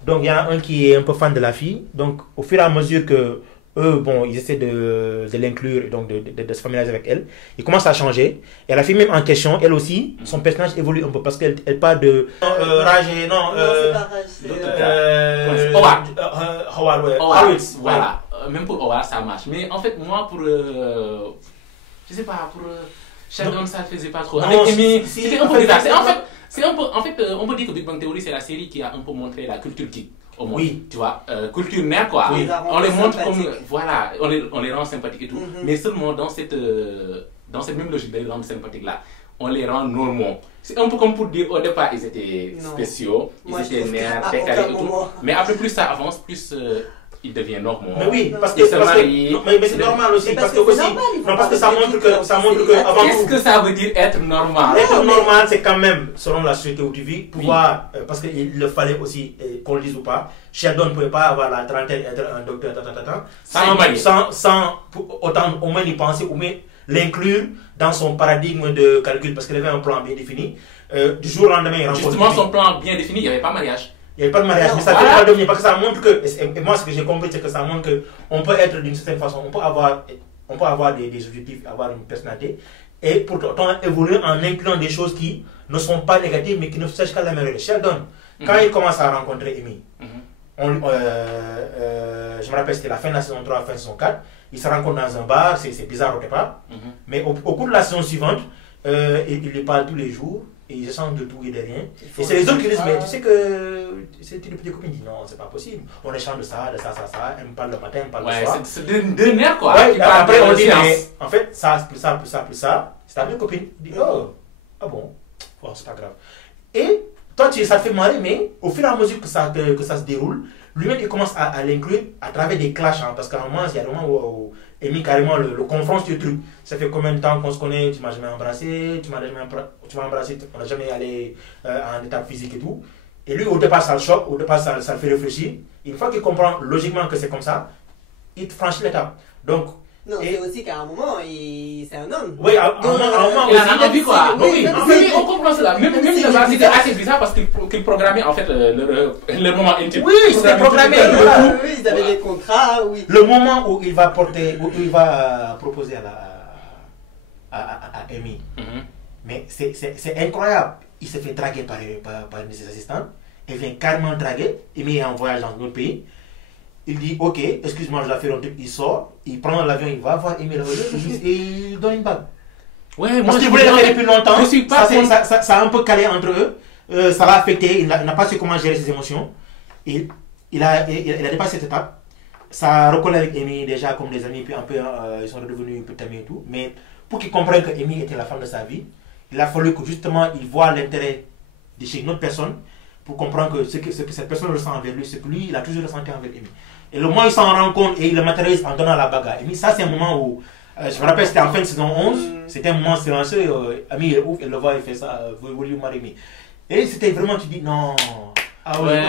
Donc il y en a un qui est un peu fan de la fille. Donc au fur et à mesure que eux, bon, ils essaient de l'inclure et donc de se familiariser avec elle, ils commencent à changer. Et la fille même en question, elle aussi, son personnage évolue un peu parce qu'elle parle de Raj et non, Howard, voilà. Même pour Howard ça marche. Mais en fait moi pour je sais pas, pour Sheldon ça faisait pas trop. Avec Amy, c'était un peu bizarre. En fait, on peut dire que Big Bang Theory c'est la série qui a un peu montré la culture geek au monde. Oui. Tu vois, culture nerd quoi. Oui. On les montre comme, voilà, on les rend sympathiques et tout. Mais seulement dans cette même logique de les rendre sympathiques là, on les rend normaux. C'est un peu comme pour dire au départ ils étaient spéciaux, ils étaient nerds, décalés et tout. Mais après plus ça avance, plus il devient normal. Mais oui, parce que c'est normal aussi. Parce que ça montre que avant tout. Qu'est-ce que ça veut dire être normal? Être normal, c'est quand même, selon la société où tu vis, pouvoir, parce qu'il le fallait aussi, qu'on le dise ou pas, Sheldon ne pouvait pas avoir la trentaine et être un docteur, sans autant au moins y penser, au moins l'inclure dans son paradigme de calcul, parce qu'il avait un plan bien défini. Du jour au lendemain, il rencontre. Justement, son plan bien défini, il n'y avait pas mariage. Il n'y avait pas de mariage, mais ça ne peut pas devenir, parce que ça montre que, et moi ce que j'ai compris, c'est que ça montre qu'on peut être d'une certaine façon, on peut avoir des objectifs, avoir une personnalité, et pourtant évoluer en incluant des choses qui ne sont pas négatives, mais qui ne cherchent qu'à l'améliorer. Sheldon, quand il commence à rencontrer Amy, je me rappelle, c'était la fin de la saison 3, fin de la saison 4, ils se rencontrent dans un bar, c'est bizarre au départ, mais au cours de la saison suivante, ils lui parlent tous les jours. Et ils échangent de tout et de rien. Et c'est les autres qui disent, mais tu sais que c'est une petite copine. Dit non, c'est pas possible. On échange de ça. Elle me parle le matin, elle me parle le soir. C'est de nerfs quoi. Ouais, après on dit, mais en fait, ça, plus ça, c'est ta même copine. Il dit, oh, ah bon, oh, c'est pas grave. Et toi, ça te fait marrer, mais au fur et à mesure que ça se déroule, lui-même il commence à l'inclure à travers des clashs. Hein, parce qu'à un moment, il y a des moments où Amy carrément le confronte sur le truc. Ça fait combien de temps qu'on se connaît? Tu m'as jamais embrassé, tu m'as embrassé, on n'a jamais allé en étape physique et tout. Et lui, au départ, ça le choque, au départ, ça le fait réfléchir. Une fois qu'il comprend logiquement que c'est comme ça, il franchit l'étape. Donc, Non, c'est aussi qu'à un moment, c'est un homme. Oui, à un moment il en a envie quoi. Oui, Mais on comprend cela. Même le bas, c'était assez bizarre parce qu'ils programmaient en fait leur moment intime. Oui, c'était programmé. Oui, ils avaient des contrats, oui. Le moment où il va proposer à Amy. Mais c'est incroyable. Il se fait draguer par une de ses assistantes. Elle vient carrément draguer. Amy est en voyage dans un autre pays. Il dit ok, excuse-moi, je dois faire un truc. Il sort, il prend l'avion, il va voir Amy et il donne une bague. Ouais, Parce qu'il voulait le faire depuis longtemps. Je suis pas ça a un peu calé entre eux. Ça l'a affecté. Il n'a pas su comment gérer ses émotions. Il a dépassé cette étape. Ça a recollé avec Amy déjà comme des amis. Puis un peu, ils sont redevenus un peu amis et tout. Mais pour qu'il comprenne que Amy était la femme de sa vie, il a fallu que justement il voit l'intérêt de chez une autre personne pour comprendre que ce que cette personne ressent envers lui, c'est que lui, il a toujours ressenti envers Amy. Et le moment où il s'en rend compte et il le matérialise en donnant la bague à Amy, ça c'est un moment où, je me rappelle, c'était en fin de saison 11, c'était un moment silencieux, Amy est ouf, elle le voit, il fait ça, will you marry me? Et c'était vraiment, tu dis, non... Ah ouais,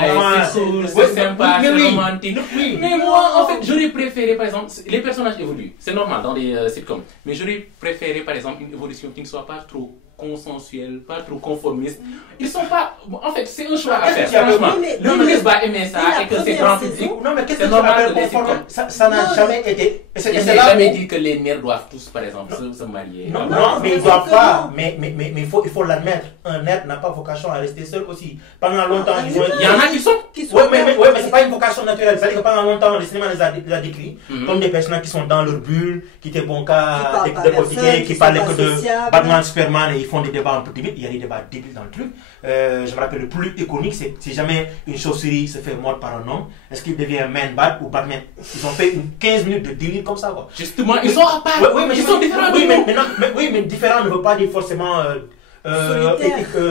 c'est cool, c'est sympa, c'est romantique. Oui. Mais moi, en fait, j'aurais préféré, par exemple, les personnages évoluent. C'est normal dans les sitcoms. Mais j'aurais préféré, par exemple, une évolution qui ne soit pas trop consensuelle, pas trop conformiste. Ils sont pas... En fait, c'est un choix à faire, franchement. Le ministre va aimer ça et que c'est grand public. Non, mais qu'est-ce que tu appelles conforme? Ça n'a jamais été... Il n'a jamais dit que les mères doivent tous, par exemple, se marier. Non, mais ils ne doivent pas. Mais il faut l'admettre. Un être n'a pas vocation à rester seul aussi. Pendant longtemps, ils ont... Il y en a qui sont... Oui, mais ce n'est pas une vocation naturelle. C'est-à-dire que pendant longtemps, le cinéma les a décrits comme des personnages qui sont dans leur bulle, qui étaient bons cas, des quotidiens, qui parlaient que de Batman, Superman, et ils font des débats un peu débiles. Il y a des débats débiles dans le truc. Je me rappelle, le plus iconique, c'est si jamais une chauve-souris se fait mordre par un homme, est-ce qu'il devient Man-Bat ou Batman? Ils ont fait 15 minutes de délire comme ça, quoi. Justement, ils sont à part. Oui, mais ils sont différents. Oui, mais différent ne veut pas dire forcément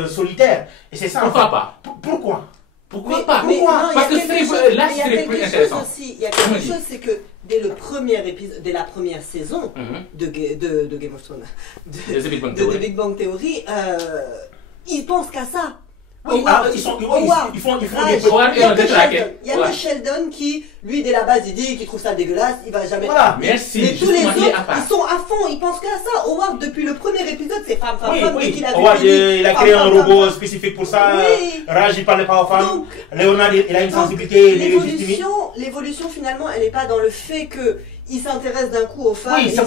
solitaire. Et c'est ça. Pourquoi pas? Pourquoi pas? Parce que là, c'est plus intéressant. Il y a quelque chose, c'est que dès le premier épisode, dès la première saison de Game of Thrones, de The Big Bang Theory, ils pensent qu'à ça. Oui, ils font des il y a le Sheldon qui, lui, dès la base, il dit qu'il trouve ça dégueulasse, il va jamais... Voilà, merci. Mais tous les autres, ils sont à fond, ils pensent qu'à ça. Howard, depuis le premier épisode, c'est femme, dès qu'il a vu Howard, il a créé un robot spécifique pour ça. Oui. Raj, il parlait pas aux femmes. Donc, Léonard, il a une sensibilité. L'évolution, finalement, elle n'est pas dans le fait que il s'intéresse d'un coup aux femmes. Oui, ça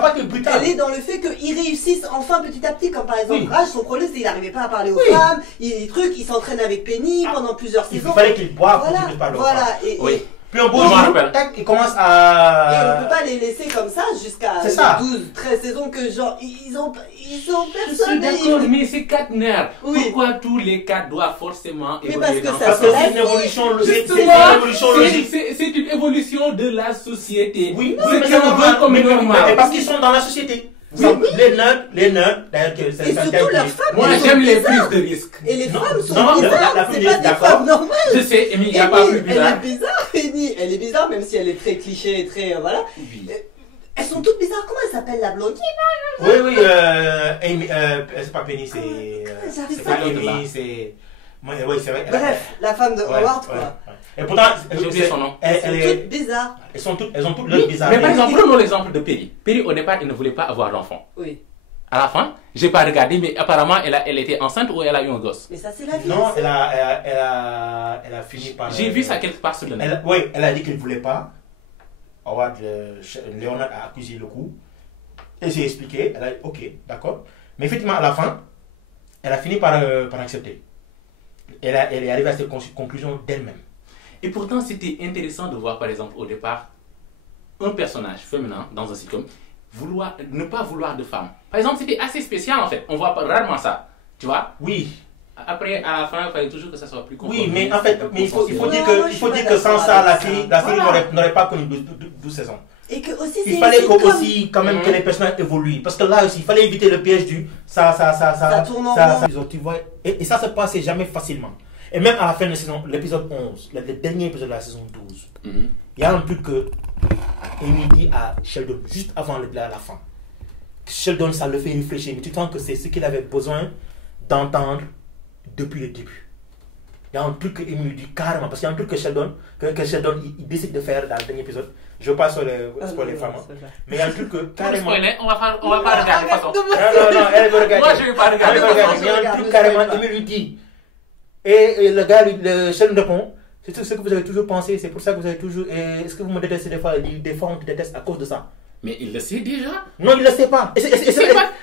pas que brutal. Elle est dans le fait qu'ils réussissent enfin petit à petit, comme par exemple Raj, son problème c'est qu'il n'arrivait pas à parler aux femmes, il s'entraîne avec Penny pendant plusieurs saisons. Il fallait qu'il boive pour qu'il parle aux femmes. Voilà, puis un beau jour, il commence à... Et on ne peut pas les laisser comme ça jusqu'à 12, 13 saisons que genre, ils ont personne. Je suis d'accord, mais c'est 4 nerfs. Pourquoi tous les 4 doivent forcément évoluer? Parce que c'est une évolution logique. C'est une évolution de la société. Oui, c'est un peu comme normal. Mais parce qu'ils sont dans la société. Les nerds, d'ailleurs, et surtout leurs femmes. Moi, j'aime les prises de risques. Et les femmes sont bizarres, c'est pas des femmes normales. Je sais, Amy, il n'y a pas plus bizarre. Elle est bizarre, Amy. Elle est bizarre, même si elle est très cliché et très. Voilà. Elles sont toutes bizarres. Comment elle s'appelle, la blonde? Oui, Amy, c'est pas Penny, c'est pas Amy, c'est. Oui, c'est vrai. Bref, la femme de Howard, quoi. Et pourtant, j'ai oublié son nom. Elles sont toutes bizarres. Elles ont toutes l'air bizarres. Mais par exemple, prenons l'exemple de Perry. Perry, au départ, elle ne voulait pas avoir l'enfant. Oui. À la fin, j'ai pas regardé, mais apparemment, elle était enceinte ou elle a eu un gosse. Mais ça, c'est la vie. Non, elle a fini par. J'ai vu ça quelque part sur le net. Oui, elle a dit qu'elle ne voulait pas. Howard, Léonard a accusé le coup. Elle s'est expliqué. Elle a dit ok, d'accord. Mais effectivement, à la fin, elle a fini par accepter. Elle est arrivée à cette conclusion d'elle-même. Et pourtant, c'était intéressant de voir, par exemple, au départ, un personnage féminin dans un sitcom ne pas vouloir de femme. Par exemple, c'était assez spécial en fait. On voit rarement ça. Tu vois? Oui. Après, à la fin, il fallait toujours que ça soit plus conforme. Oui, mais en fait, il faut dire que sans ça, la série n'aurait pas connu 12 saisons. Et que aussi, il fallait aussi quand même que les personnages évoluent. Parce que là aussi, il fallait éviter le piège du ça tourne en rond. Tu vois, et ça se passait jamais facilement. Et même à la fin de la saison, l'épisode 11, le dernier épisode de la saison 12, il y a un truc que Amy dit à Sheldon juste avant la fin. Sheldon, ça le fait réfléchir, mais tu sens que c'est ce qu'il avait besoin d'entendre depuis le début. il y a un truc qu'il me dit carrément, parce qu'il y a un truc que Sheldon il décide de faire dans le dernier épisode. Je veux pas spoiler les femmes, mais il y a un truc que carrément. On va pas regarder de façon. Non, elle veut regarder. Moi, je vais pas regarder. Il y a un truc carrément, il lui dit. Et le gars, le Sheldon répond, c'est tout ce que vous avez toujours pensé, c'est pour ça que vous avez toujours. Est-ce que vous me détestez des fois? Il dit, des fois, on te déteste à cause de ça. Mais il le sait déjà. Non, il ne le sait pas.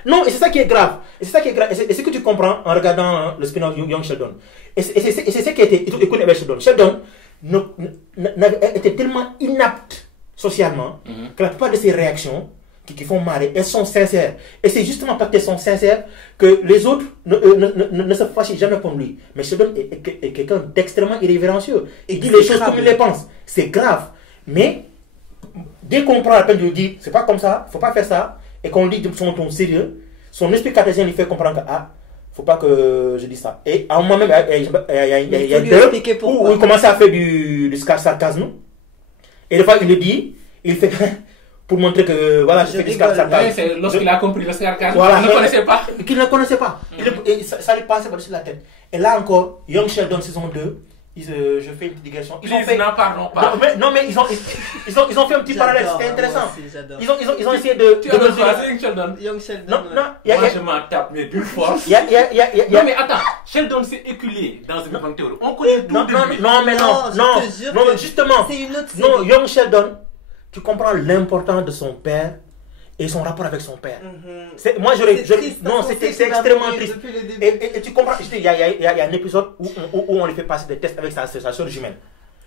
Non, et c'est ça qui est grave. Et c'est ce que tu comprends en regardant le spin-off Young Sheldon. Et c'est ce qui était. Écoute avec Sheldon. Sheldon était tellement inapte socialement que la plupart de ses réactions qui font marrer, elles sont sincères. Et c'est justement parce qu'elles sont sincères que les autres ne se fâchent jamais contre lui. Mais Sheldon est quelqu'un d'extrêmement irrévérencieux. Il dit les choses comme il les pense. C'est grave. Mais dès qu'on prend la peine de lui dire, c'est pas comme ça, faut pas faire ça, et qu'on lui dit de son ton sérieux, son esprit cartésien lui fait comprendre que, faut pas que je dise ça. Et à un moment même, il y a deux où il commence à faire du sarcasme. Et des fois, il le dit, il fait pour montrer que, voilà, je fais du sarcasme. C'est lorsqu'il a compris le sarcasme, voilà, qu'il ne connaissait pas. Qu'il ne connaissait pas. Et ça lui passait par-dessus la tête. Et là encore, Young Sheldon saison 2, je fais une petite digression. Non, pardon, pas. Non, mais ils ont fait un petit parallèle, c'était intéressant. Ils ont essayé de. Tu as choisi Sheldon. Young Sheldon. Non, moi je m'en tape, mais d'une force. Non, mais attends, Sheldon s'est éculé dans une grande théorie. On connaît tout de lui. Non, justement. C'est une autre série. Non, Young Sheldon, tu comprends l'importance de son père et son rapport avec son père. Moi, c'est extrêmement triste. Et tu comprends, il y a un épisode où on lui fait passer des tests avec sa soeur jumelle.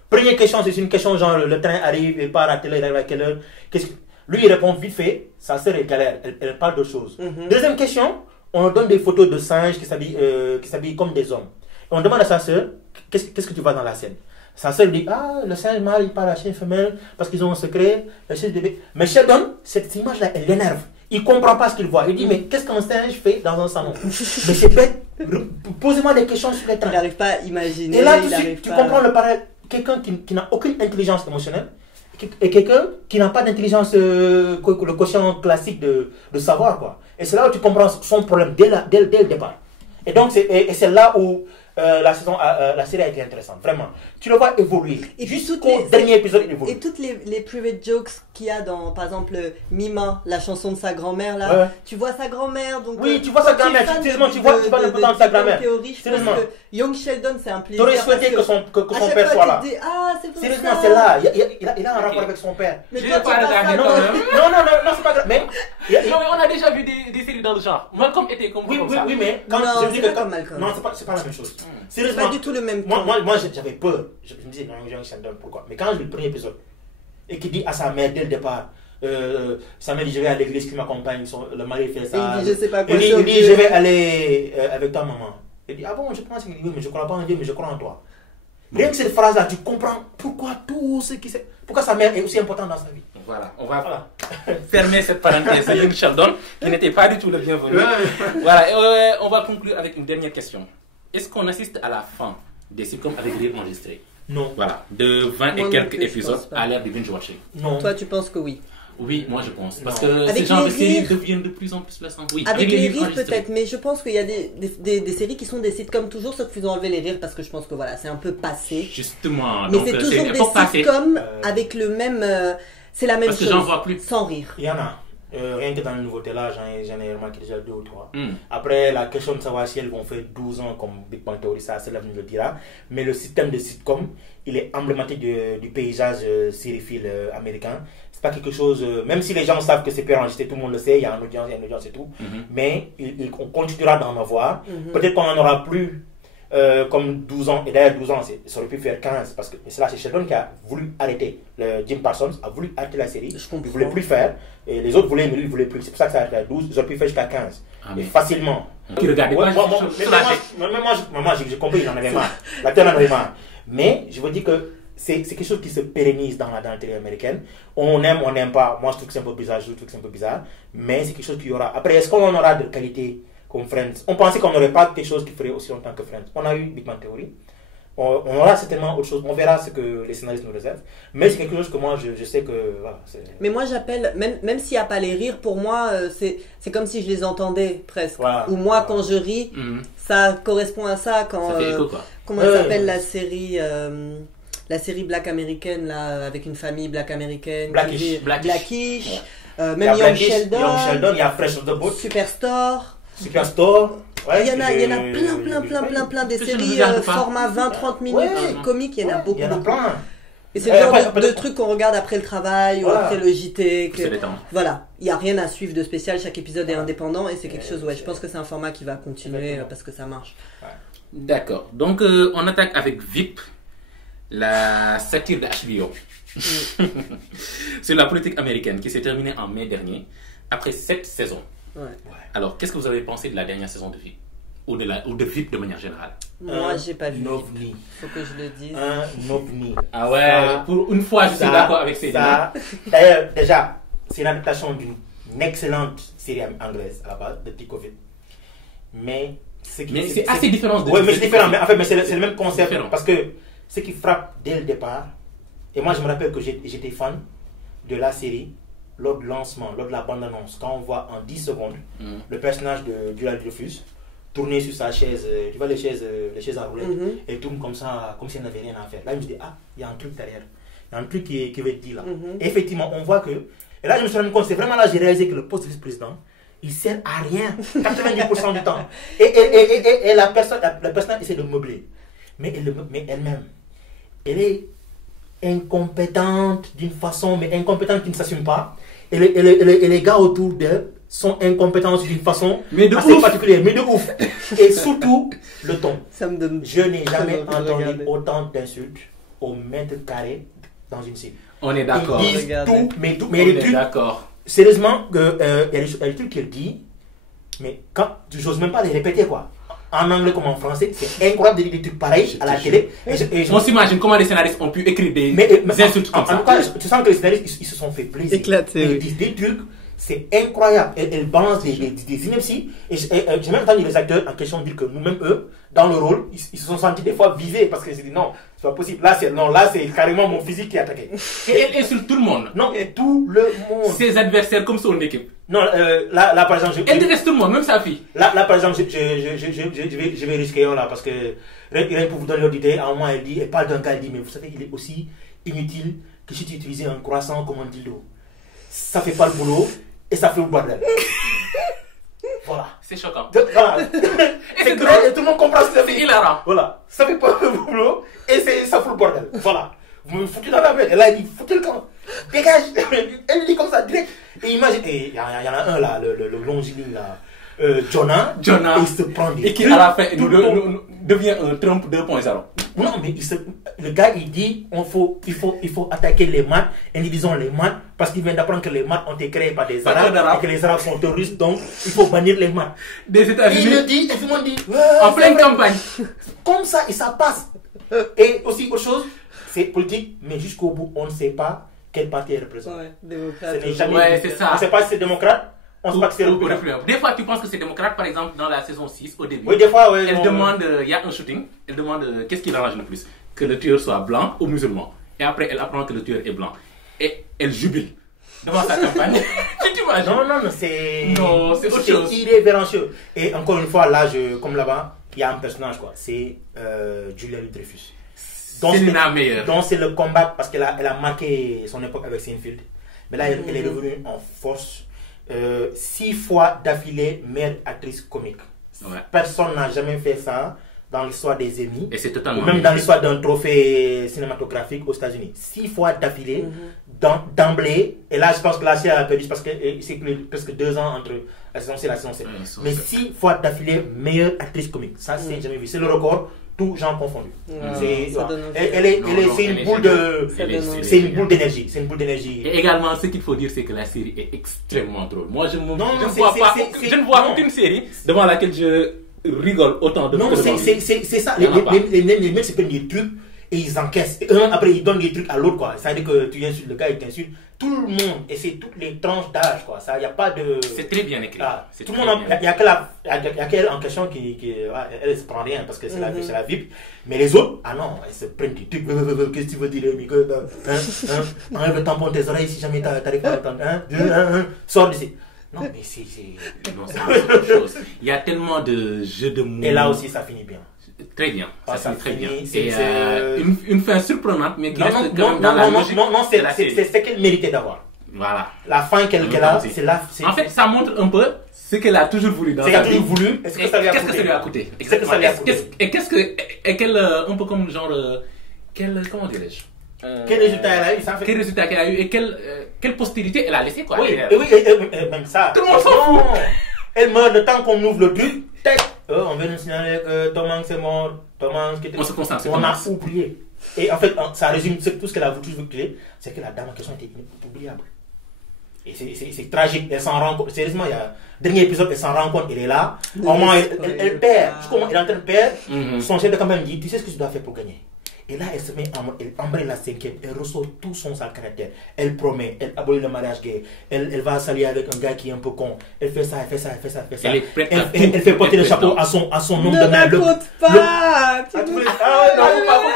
Première question, c'est une question genre le train arrive et part à telle heure, à quelle heure. Lui, il répond vite fait, sa soeur est galère, elle parle d'autre chose. Deuxième question, on donne des photos de singes qui s'habillent comme des hommes. Et on demande à sa soeur, qu'est-ce que tu vois dans la scène? Sa soeur lui dit, le singe mâle, il parle à la chienne femelle parce qu'ils ont un secret, le singe bébé. Mais Sheldon, cette image-là, elle l'énerve. Il ne comprend pas ce qu'il voit. Il dit, mais qu'est-ce qu'un singe fait dans un salon? Mais c'est bête. Posez-moi des questions sur les trains. Il n'arrive pas à imaginer. Et là, tu comprends le parallèle. Quelqu'un qui n'a aucune intelligence émotionnelle et quelqu'un qui n'a pas d'intelligence, le quotient classique de savoir, quoi. Et c'est là où tu comprends son problème dès le départ. Et donc, c'est là où la série a été intéressante, vraiment. Tu le vois évoluer. Et puis jusqu'au dernier épisode, il évolue. Et toutes les private jokes qu'il y a dans, par exemple, Mima, la chanson de sa grand-mère, là. Tu vois sa grand-mère, donc. Oui, tu vois sa grand-mère, sérieusement, tu vois l'importance de sa grand-mère. Sérieusement. Young Sheldon, c'est un plaisir. Tu aurais souhaité que son père soit là. Sérieusement, c'est là. Il a un rapport avec son père. Mais je n'ai pas regardé quand même. Non, c'est pas grave. Mais on a déjà vu des séries dans le genre. Malcolm était comme ça. Oui, mais quand je dis que. Non, c'est pas la même chose. C'est pas du tout le même temps. Moi, j'avais peur. Je me disais, non, Young Sheldon, pourquoi? Mais quand j'ai vu le premier épisode, et qu'il dit à sa mère dès le départ, sa mère dit, je vais à l'église, qui m'accompagne, le mari fait ça. Il dit, je sais pas quoi. Il dit, je vais aller avec ta maman. Il dit, ah bon, je pense qu'il dit, oui, mais je crois pas en Dieu, mais je crois en toi. Rien que cette phrase-là, tu comprends pourquoi tout ce qui s'est. Pourquoi sa mère est aussi importante dans sa vie. Voilà, on va fermer cette parenthèse. C'est Young Sheldon qui n'était pas du tout le bienvenu. Voilà, on va conclure avec une dernière question. Est-ce qu'on assiste à la fin des sitcoms avec rire enregistré? Non. Voilà, de 20 et quelques épisodes à l'ère du binge-watching. Non. Toi, tu penses que oui? Oui, moi je pense. Parce que ces genres de séries deviennent de plus en plus lassantes. Oui, avec les rires peut-être, mais je pense qu'il y a des séries qui sont des sitcoms toujours, sauf qu'ils ont enlevé les rires parce que je pense que voilà, c'est un peu passé. Justement. Mais c'est toujours des sitcoms avec le même. C'est la même chose. Parce que j'en vois plus. Sans rire. Il y en a. Rien que dans les nouveautés là, j'en ai remarqué déjà 2 ou 3. Après, la question de savoir si elles vont faire 12 ans comme Big Bang Theory, ça, c'est l'avenir le dira. Mais le système de sitcom, il est emblématique du paysage sériephile américain. C'est pas quelque chose, même si les gens savent que c'est préenregistré, tout le monde le sait, il y a une audience et tout. Mais on continuera d'en avoir. Peut-être qu'on n'en aura plus comme 12 ans. Et d'ailleurs, 12 ans, ça aurait pu faire 15. Parce que c'est là, c'est Sheldon qui a voulu arrêter. Jim Parsons a voulu arrêter la série. Il ne voulait plus faire. Et les autres voulaient, mais lui, il ne voulait plus. C'est pour ça que ça a arrêté à 12. Ils auraient pu faire jusqu'à 15. Et facilement. Qui regardait pas. Moi, j'ai compris, il en avait marre. L'acteur en avait marre. Mais je veux dire que c'est quelque chose qui se pérennise dans la télé américaine. On aime, on n'aime pas. Moi, je trouve que c'est un peu bizarre. Je trouve que c'est un peu bizarre. Mais c'est quelque chose qu'il y aura. Après, est-ce qu'on en aura de qualité comme Friends? On pensait qu'on n'aurait pas quelque chose qui ferait aussi longtemps que Friends. On a eu Big Bang Theory. on aura certainement autre chose. On verra ce que les scénaristes nous réservent. Mais c'est quelque chose que moi, je sais que... Voilà, mais moi, j'appelle, même s'il n'y a pas les rires, pour moi, c'est comme si je les entendais presque. Voilà. Ou moi, quand je ris, ça correspond à ça. Quand, ça fait écho, quoi. Comment elle s'appelle la série black américaine, là, avec une famille black américaine. Blackish. Blackish. Ouais. Même Young Sheldon. Young Sheldon, il y a Fresh of the Boat. Superstore. Ouais, il y en a plein des séries format 20-30 minutes comiques, il y en a beaucoup. Il y en a plein. Et c'est le genre de truc qu'on regarde après le travail ou après le JT. Voilà, il n'y a rien à suivre de spécial, chaque épisode est indépendant et c'est quelque chose, je pense que c'est un format qui va continuer parce que ça marche. D'accord, donc on attaque avec VIP, la satire de HBO. C'est la politique américaine qui s'est terminée en mai dernier, après 7 saisons. Ouais. Alors, qu'est-ce que vous avez pensé de la dernière saison de VIP ou de VIP de manière générale? Moi, j'ai pas vu. Un ovni. Faut que je le dise. Un ovni. Ah ouais, pour une fois, je suis d'accord avec ces ça. D'ailleurs, déjà, c'est une adaptation d'une excellente série anglaise à la base, de Petit Covid. Mais c'est assez différent de... Oui, mais c'est différent. Mais en fait, c'est le même concept. Différent. Parce que ce qui frappe dès le départ, et moi, je me rappelle que j'étais fan de la série lors du lancement, lors de la bande-annonce, quand on voit en 10 secondes le personnage de Julia Dreyfus tourner sur sa chaise, tu vois les chaises à rouler, et tourne comme ça, comme si elle n'avait rien à faire. Là, je me dis, il y a un truc derrière. Il y a un truc qui veut être dit là. Et effectivement, on voit que, et là, je me suis rendu compte, c'est vraiment là que j'ai réalisé que le poste de vice-président, il sert à rien 90% du temps. Et la personne essaie de meubler. Mais elle-même, elle est incompétente d'une façon, mais incompétente qui ne s'assume pas. Et les gars autour d'elle sont incompétents d'une façon assez particulière, mais de ouf. Et surtout, le ton. Ça me donne... Je n'ai jamais entendu autant d'insultes au mètre carré dans une série. On est d'accord. Ils disent tout, mais il y a des trucs... D'accord. Sérieusement, il y a des trucs qu'elle dit, mais quand j'ose même pas les répéter, quoi. En anglais comme en français, c'est incroyable de dire des trucs pareils à la télé. On s'imagine comment les scénaristes ont pu écrire des insultes comme ça. En tout cas, tu sens que les scénaristes, ils se sont fait plaisir. Éclatés. Ils disent des trucs, c'est incroyable. Elles balancent des inepties. Et j'ai même entendu les acteurs en question dire que nous-mêmes, eux, dans le rôle, ils se sont sentis des fois visés parce qu'ils se disent non, c'est pas possible. Là, c'est carrément mon physique qui est attaqué. Et elle insulte tout le monde. Non, tout le monde. Ses adversaires comme son équipe. Non, là par exemple... Elle déteste tout le monde, même sa fille. Là par exemple, je vais risquer là parce que rien pour vous donner l'autre idée, à un moment elle parle d'un gars, elle dit, mais vous savez, il est aussi inutile que si tu utilisais un croissant comme un dildo. Ça fait pas le boulot et ça fait le bordel. Voilà. C'est choquant. Voilà. Et c'est drôle et tout le monde comprend ce que c'est hilarant. Voilà. Ça fait pas le boulot et ça fout le bordel. Voilà. Vous me foutez dans la bête. Et là, il dit, foutez le camp. Dégage. Elle dit comme ça, direct. Et imagine, il y en a un là, le longiligne là. Jonah, il se prend des et qui à la fin devient un Trump 2.0. Non, mais le gars il dit il faut attaquer les maths, et nous disons les maths parce qu'il vient d'apprendre que les maths ont été créés par des Arabes et que les Arabes sont terroristes, donc il faut bannir les maths. Des États-Unis. Il le dit et tout le monde dit en pleine campagne. Comme ça et ça passe. Et aussi autre chose, c'est politique, mais jusqu'au bout on ne sait pas quel parti elle représente. Ouais, démocrate. C'est ça. On ne sait pas si c'est démocrate. On se bat Des fois, tu penses que c'est démocrate, par exemple, dans la saison 6, au début. Oui, des fois, oui. Elle demande, il y a un shooting, elle demande qu'est-ce qui l'arrange le plus, que le tueur soit blanc ou musulman. Et après, elle apprend que le tueur est blanc. Et elle jubile devant sa campagne. Tu t'imagines? Non, c'est autre chose. C'est irrévérencieux. Et encore une fois, là, comme là-bas, il y a un personnage, quoi. C'est Julia Dreyfus. C'est la meilleure. Donc, c'est le combat, parce qu'elle a marqué son époque avec Seinfeld. Mais là, elle est revenue en force. 6 fois d'affilée meilleure actrice comique. Ouais. Personne n'a jamais fait ça dans l'histoire des Emmy. Et c'est totalement même dans l'histoire d'un trophée cinématographique aux États-Unis. 6 fois d'affilée, d'emblée. Et là, je pense que la série a perdu parce que c'est presque 2 ans entre la saison 6 et la saison 7. Mais 6 fois d'affilée meilleure actrice comique. Ça, c'est jamais vu. C'est le record. Tout genre confondu. C'est une boule de, c'est une boule d'énergie. C'est une boule d'énergie. Et également, ce qu'il faut dire, c'est que la série est extrêmement drôle. Moi, je ne vois aucune série devant laquelle je rigole autant de. Non, c'est ça. Les mecs se prennent des trucs et ils encaissent. Et après, ils donnent des trucs à l'autre, quoi. C'est-à-dire que tu insultes le gars, il t'insulte. Tout le monde, et c'est toutes les tranches d'âge, quoi. Il n'y a pas de... C'est très bien écrit. Tout le monde, il n'y a qu'elle en question qui elle se prend rien parce que c'est la VIP. Mais les autres, ah non, elles se prennent des trucs. Qu'est-ce que tu veux dire, Miguel? Enlève le tampon de tes oreilles si jamais tu n'arrives pas à entendre. Sors d'ici. Non, mais c'est autre chose. Il y a tellement de jeux de mots. Et là aussi, ça finit bien. Très bien, ça finit très bien. Et une fin surprenante, mais qui reste quand même dans la logique. Non, c'est ce qu'elle méritait d'avoir. Voilà. La fin qu'elle a, c'est là. En fait, ça montre un peu ce qu'elle a toujours voulu dans sa vie. Ce qu'elle a toujours voulu. Qu'est-ce que ça lui a coûté? Exactement. Et quel, un peu comme genre, comment dirais-je? Quel résultat elle a eu, ça fait... Quel résultat qu'elle a eu et quelle postérité elle a laissé, quoi. Oui, même ça. Tout le monde s'en fout. Elle meurt le temps qu'on ouvre le truc. On vient nous signaler que Tom Hanks est mort. Tom Hanks qui était... On se concentre. On a oublié. Et en fait, ça résume tout ce qu'elle a toujours créer, c'est que la dame en question était inoubliable. Et c'est tragique. Elle s'en rend compte. Sérieusement, il y a dernier épisode, elle s'en rend compte. Elle est là. Au moment, elle perd. Je comment elle est en train de perdre. Son chef de campagne dit, tu sais ce que tu dois faire pour gagner. Et là, elle se met elle embraye la cinquième, elle ressort tout son sale caractère. Elle promet, elle abolit le mariage gay, elle va s'allier avec un gars qui est un peu con. Elle fait ça, elle fait ça, elle fait ça, elle fait ça. Elle fait porter le chapeau à son nom de mère. Ne raconte pas. Non, faut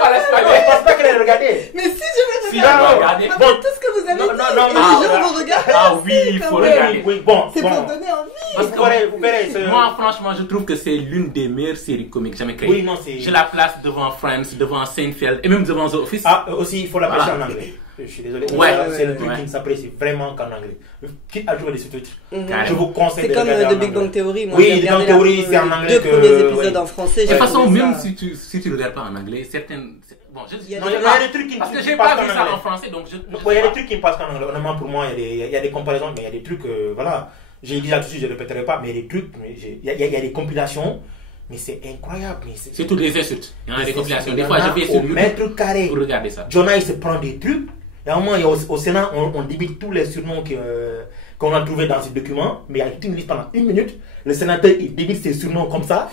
pas laisser parler. Je pense pas qu'elle ait regardé. Mais si je vais regarder. Bon, tout ce que vous avez dit, je vous regarde. Ah oui, il faut regarder. C'est pour donner envie. Parce que moi, franchement, je trouve que c'est l'une des meilleures séries comiques jamais créées. Oui, non, c'est... Je la place devant Friends, devant Seinfeld et même devant The Office. Ah, aussi, il faut l'apprécier en anglais. Je suis désolé. Ouais, c'est le truc qui ne s'apprécie vraiment qu'en anglais. Quitte à jouer des sous-titres. Je vous conseille de regarder. C'est comme The Big Bang Theory. Moi, oui, Big Bang Theory, c'est en anglais. Deux premiers épisodes en français. De toute façon, même si tu ne regardes pas en anglais, certaines. Bon, il y a des trucs qui parce que j'ai pas vu ça en français, donc il y a des trucs qui me passent qu'en anglais. Honnêtement, pour moi, il y a des comparaisons, mais il y a des trucs, voilà. J'ai dit là tout de suite, je ne répéterai pas, mais il y a des trucs, il y a des compilations. Mais c'est incroyable. C'est toutes les insultes. Il y en a des compilations. Des fois, je vais sur YouTube mètre carré pour regarder ça. Jonah, il se prend des trucs. Et à un moment, au Sénat, on débite tous les surnoms qu'on a trouvés dans ces documents. Mais il y a une liste pendant 1 minute. Le sénateur, il débite ses surnoms comme ça.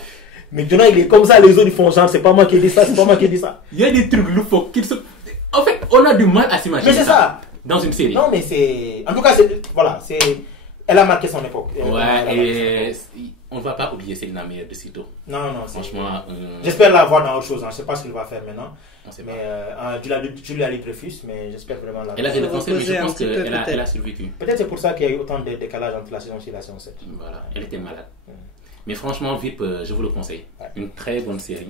Mais Jonah, il est comme ça. Les autres, ils font genre, c'est pas moi qui ai dit ça, c'est pas moi qui ai dit ça. Il y a des trucs loufoques qui se... En fait, on a du mal à s'imaginer. Mais c'est ça. Dans une série. Non, mais c'est... En tout cas, voilà, c'est... Elle a marqué son époque. Ouais, et on ne va pas oublier Selina Meyer de sitôt. Non. Franchement. J'espère la voir dans autre chose. Je ne sais pas ce qu'il va faire maintenant. On sait mais Julia Lee-Dreyfus, mais j'espère vraiment la voir. Elle a fait le français, mais je pense qu'elle a survécu. Peut-être c'est pour ça qu'il y a eu autant de décalage entre la saison 6 et la saison 7. Voilà, elle était malade. Mais franchement, VIP, je vous le conseille. Ouais. Une très bonne série.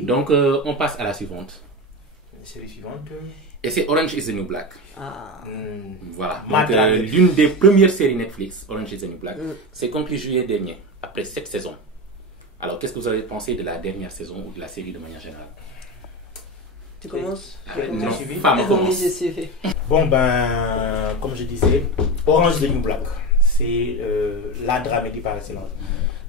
Donc, on passe à la suivante. La série suivante. Et c'est Orange is the New Black. Voilà. Donc, l'une des premières séries Netflix, Orange is the New Black, c'est conclu juillet dernier, après 7 saisons. Alors, qu'est-ce que vous avez pensé de la dernière saison ou de la série de manière générale? Tu commences? Non, femme commence. Bon, comme je disais, Orange is the New Black, c'est la dramédie par excellence.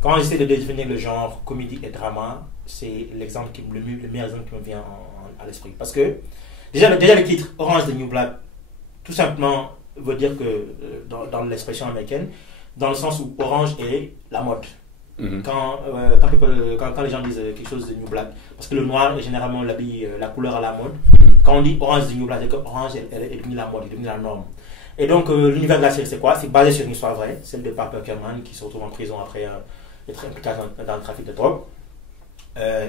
Quand j'essaie de définir le genre comédie et drama, c'est l'exemple le meilleur exemple qui me vient à l'esprit. Parce que Déjà le titre Orange is the New Black, tout simplement veut dire que dans l'expression américaine, dans le sens où orange est la mode. Quand les gens disent quelque chose de New Black, parce que le noir est généralement la couleur à la mode. Quand on dit Orange is the New Black, c'est que orange elle est devenue la mode, elle est devenue la norme. Et donc l'univers de la série c'est quoi? C'est basé sur une histoire vraie, celle de Parker Kerman qui se retrouve en prison après être impliqué dans le trafic de drogue.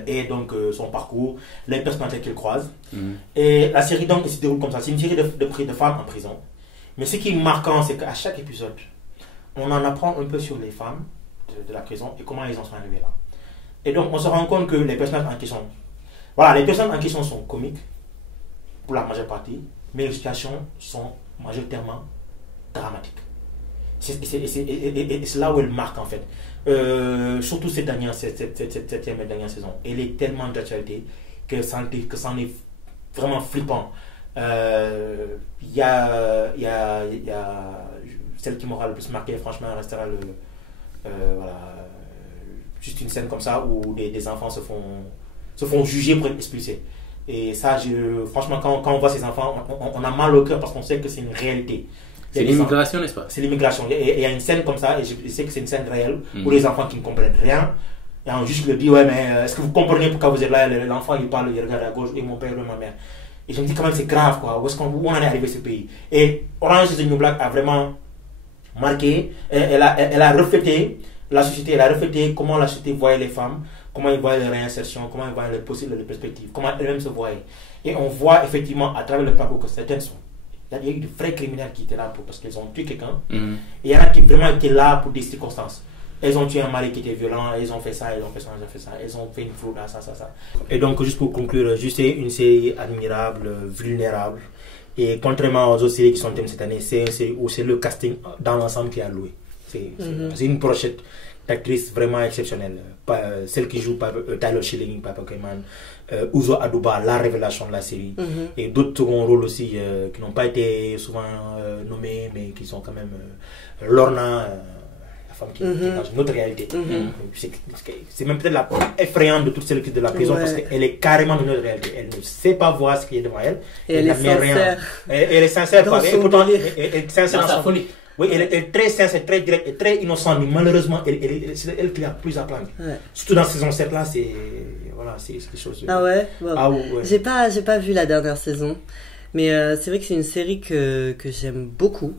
Et donc son parcours, les personnalités qu'il croise. Et la série donc se déroule comme ça. C'est une série de femmes en prison. Mais ce qui est marquant, c'est qu'à chaque épisode, on en apprend un peu sur les femmes de la prison et comment elles en sont arrivées là. Et donc on se rend compte que les personnages en question, les personnages en question sont comiques pour la majeure partie, mais les situations sont majoritairement dramatiques. C'est là où elle marque en fait. Surtout cette septième et dernière saison. Elle est tellement d'actualité que c'en est vraiment flippant. Il y a celle qui m'aura le plus marqué, franchement, restera juste une scène comme ça où des enfants se font juger pour être expulsés. Et ça, franchement, quand on voit ces enfants, on a mal au cœur parce qu'on sait que c'est une réalité. C'est l'immigration, n'est-ce pas? C'est l'immigration. Il y a une scène comme ça, et je sais que c'est une scène réelle, où les enfants qui ne comprennent rien Et un juge le dit, ouais, mais est-ce que vous comprenez pourquoi vous êtes là? L'enfant, il parle, il regarde à gauche, et mon père et ma mère. Et je me dis, quand même, c'est grave, quoi. Où on en est arrivé, ce pays? Et Orange is the New Black a vraiment marqué, elle a reflété la société, elle a reflété comment la société voyait les femmes, comment ils voyaient leur réinsertion, comment ils voyaient les possibles, les perspectives, comment elles-mêmes se voyaient. Et on voit effectivement à travers le parcours que certaines sont. Il y a eu de vrais criminels qui étaient là parce qu'ils ont tué quelqu'un. Et il y en a qui vraiment étaient là pour des circonstances. Elles ont tué un mari qui était violent, elles ont fait ça, elles ont fait ça, elles ont fait ça, elles ont fait une fraude, ça. Et donc, juste pour conclure, c'est une série admirable, vulnérable. Et contrairement aux autres séries qui sont thèmes cette année, c'est une série où c'est le casting dans l'ensemble qui a loué. C'est une brochette d'actrices vraiment exceptionnelle. Celle qui joue Tyler Schilling, Papa Kaiman, Uzo Aduba, la révélation de la série. Et d'autres seconds rôles aussi qui n'ont pas été souvent nommés, mais qui sont quand même Lorna, la femme qui est dans une autre réalité. C'est même peut-être la plus effrayante de toutes celles qui sont de la prison parce qu'elle est carrément dans une autre réalité. Elle ne sait pas voir ce qui est devant elle. Et elle est sincère. Rien. Elle est sincère. Et pourtant, elle est sincère dans sa folie. Oui, elle est très sincère, très directe et très innocente, mais malheureusement, c'est elle qui a plus à plaindre. Surtout dans saison 7 là, c'est quelque chose. Ah ouais, bon. Ah ouais. J'ai pas vu la dernière saison, mais c'est vrai que c'est une série que j'aime beaucoup.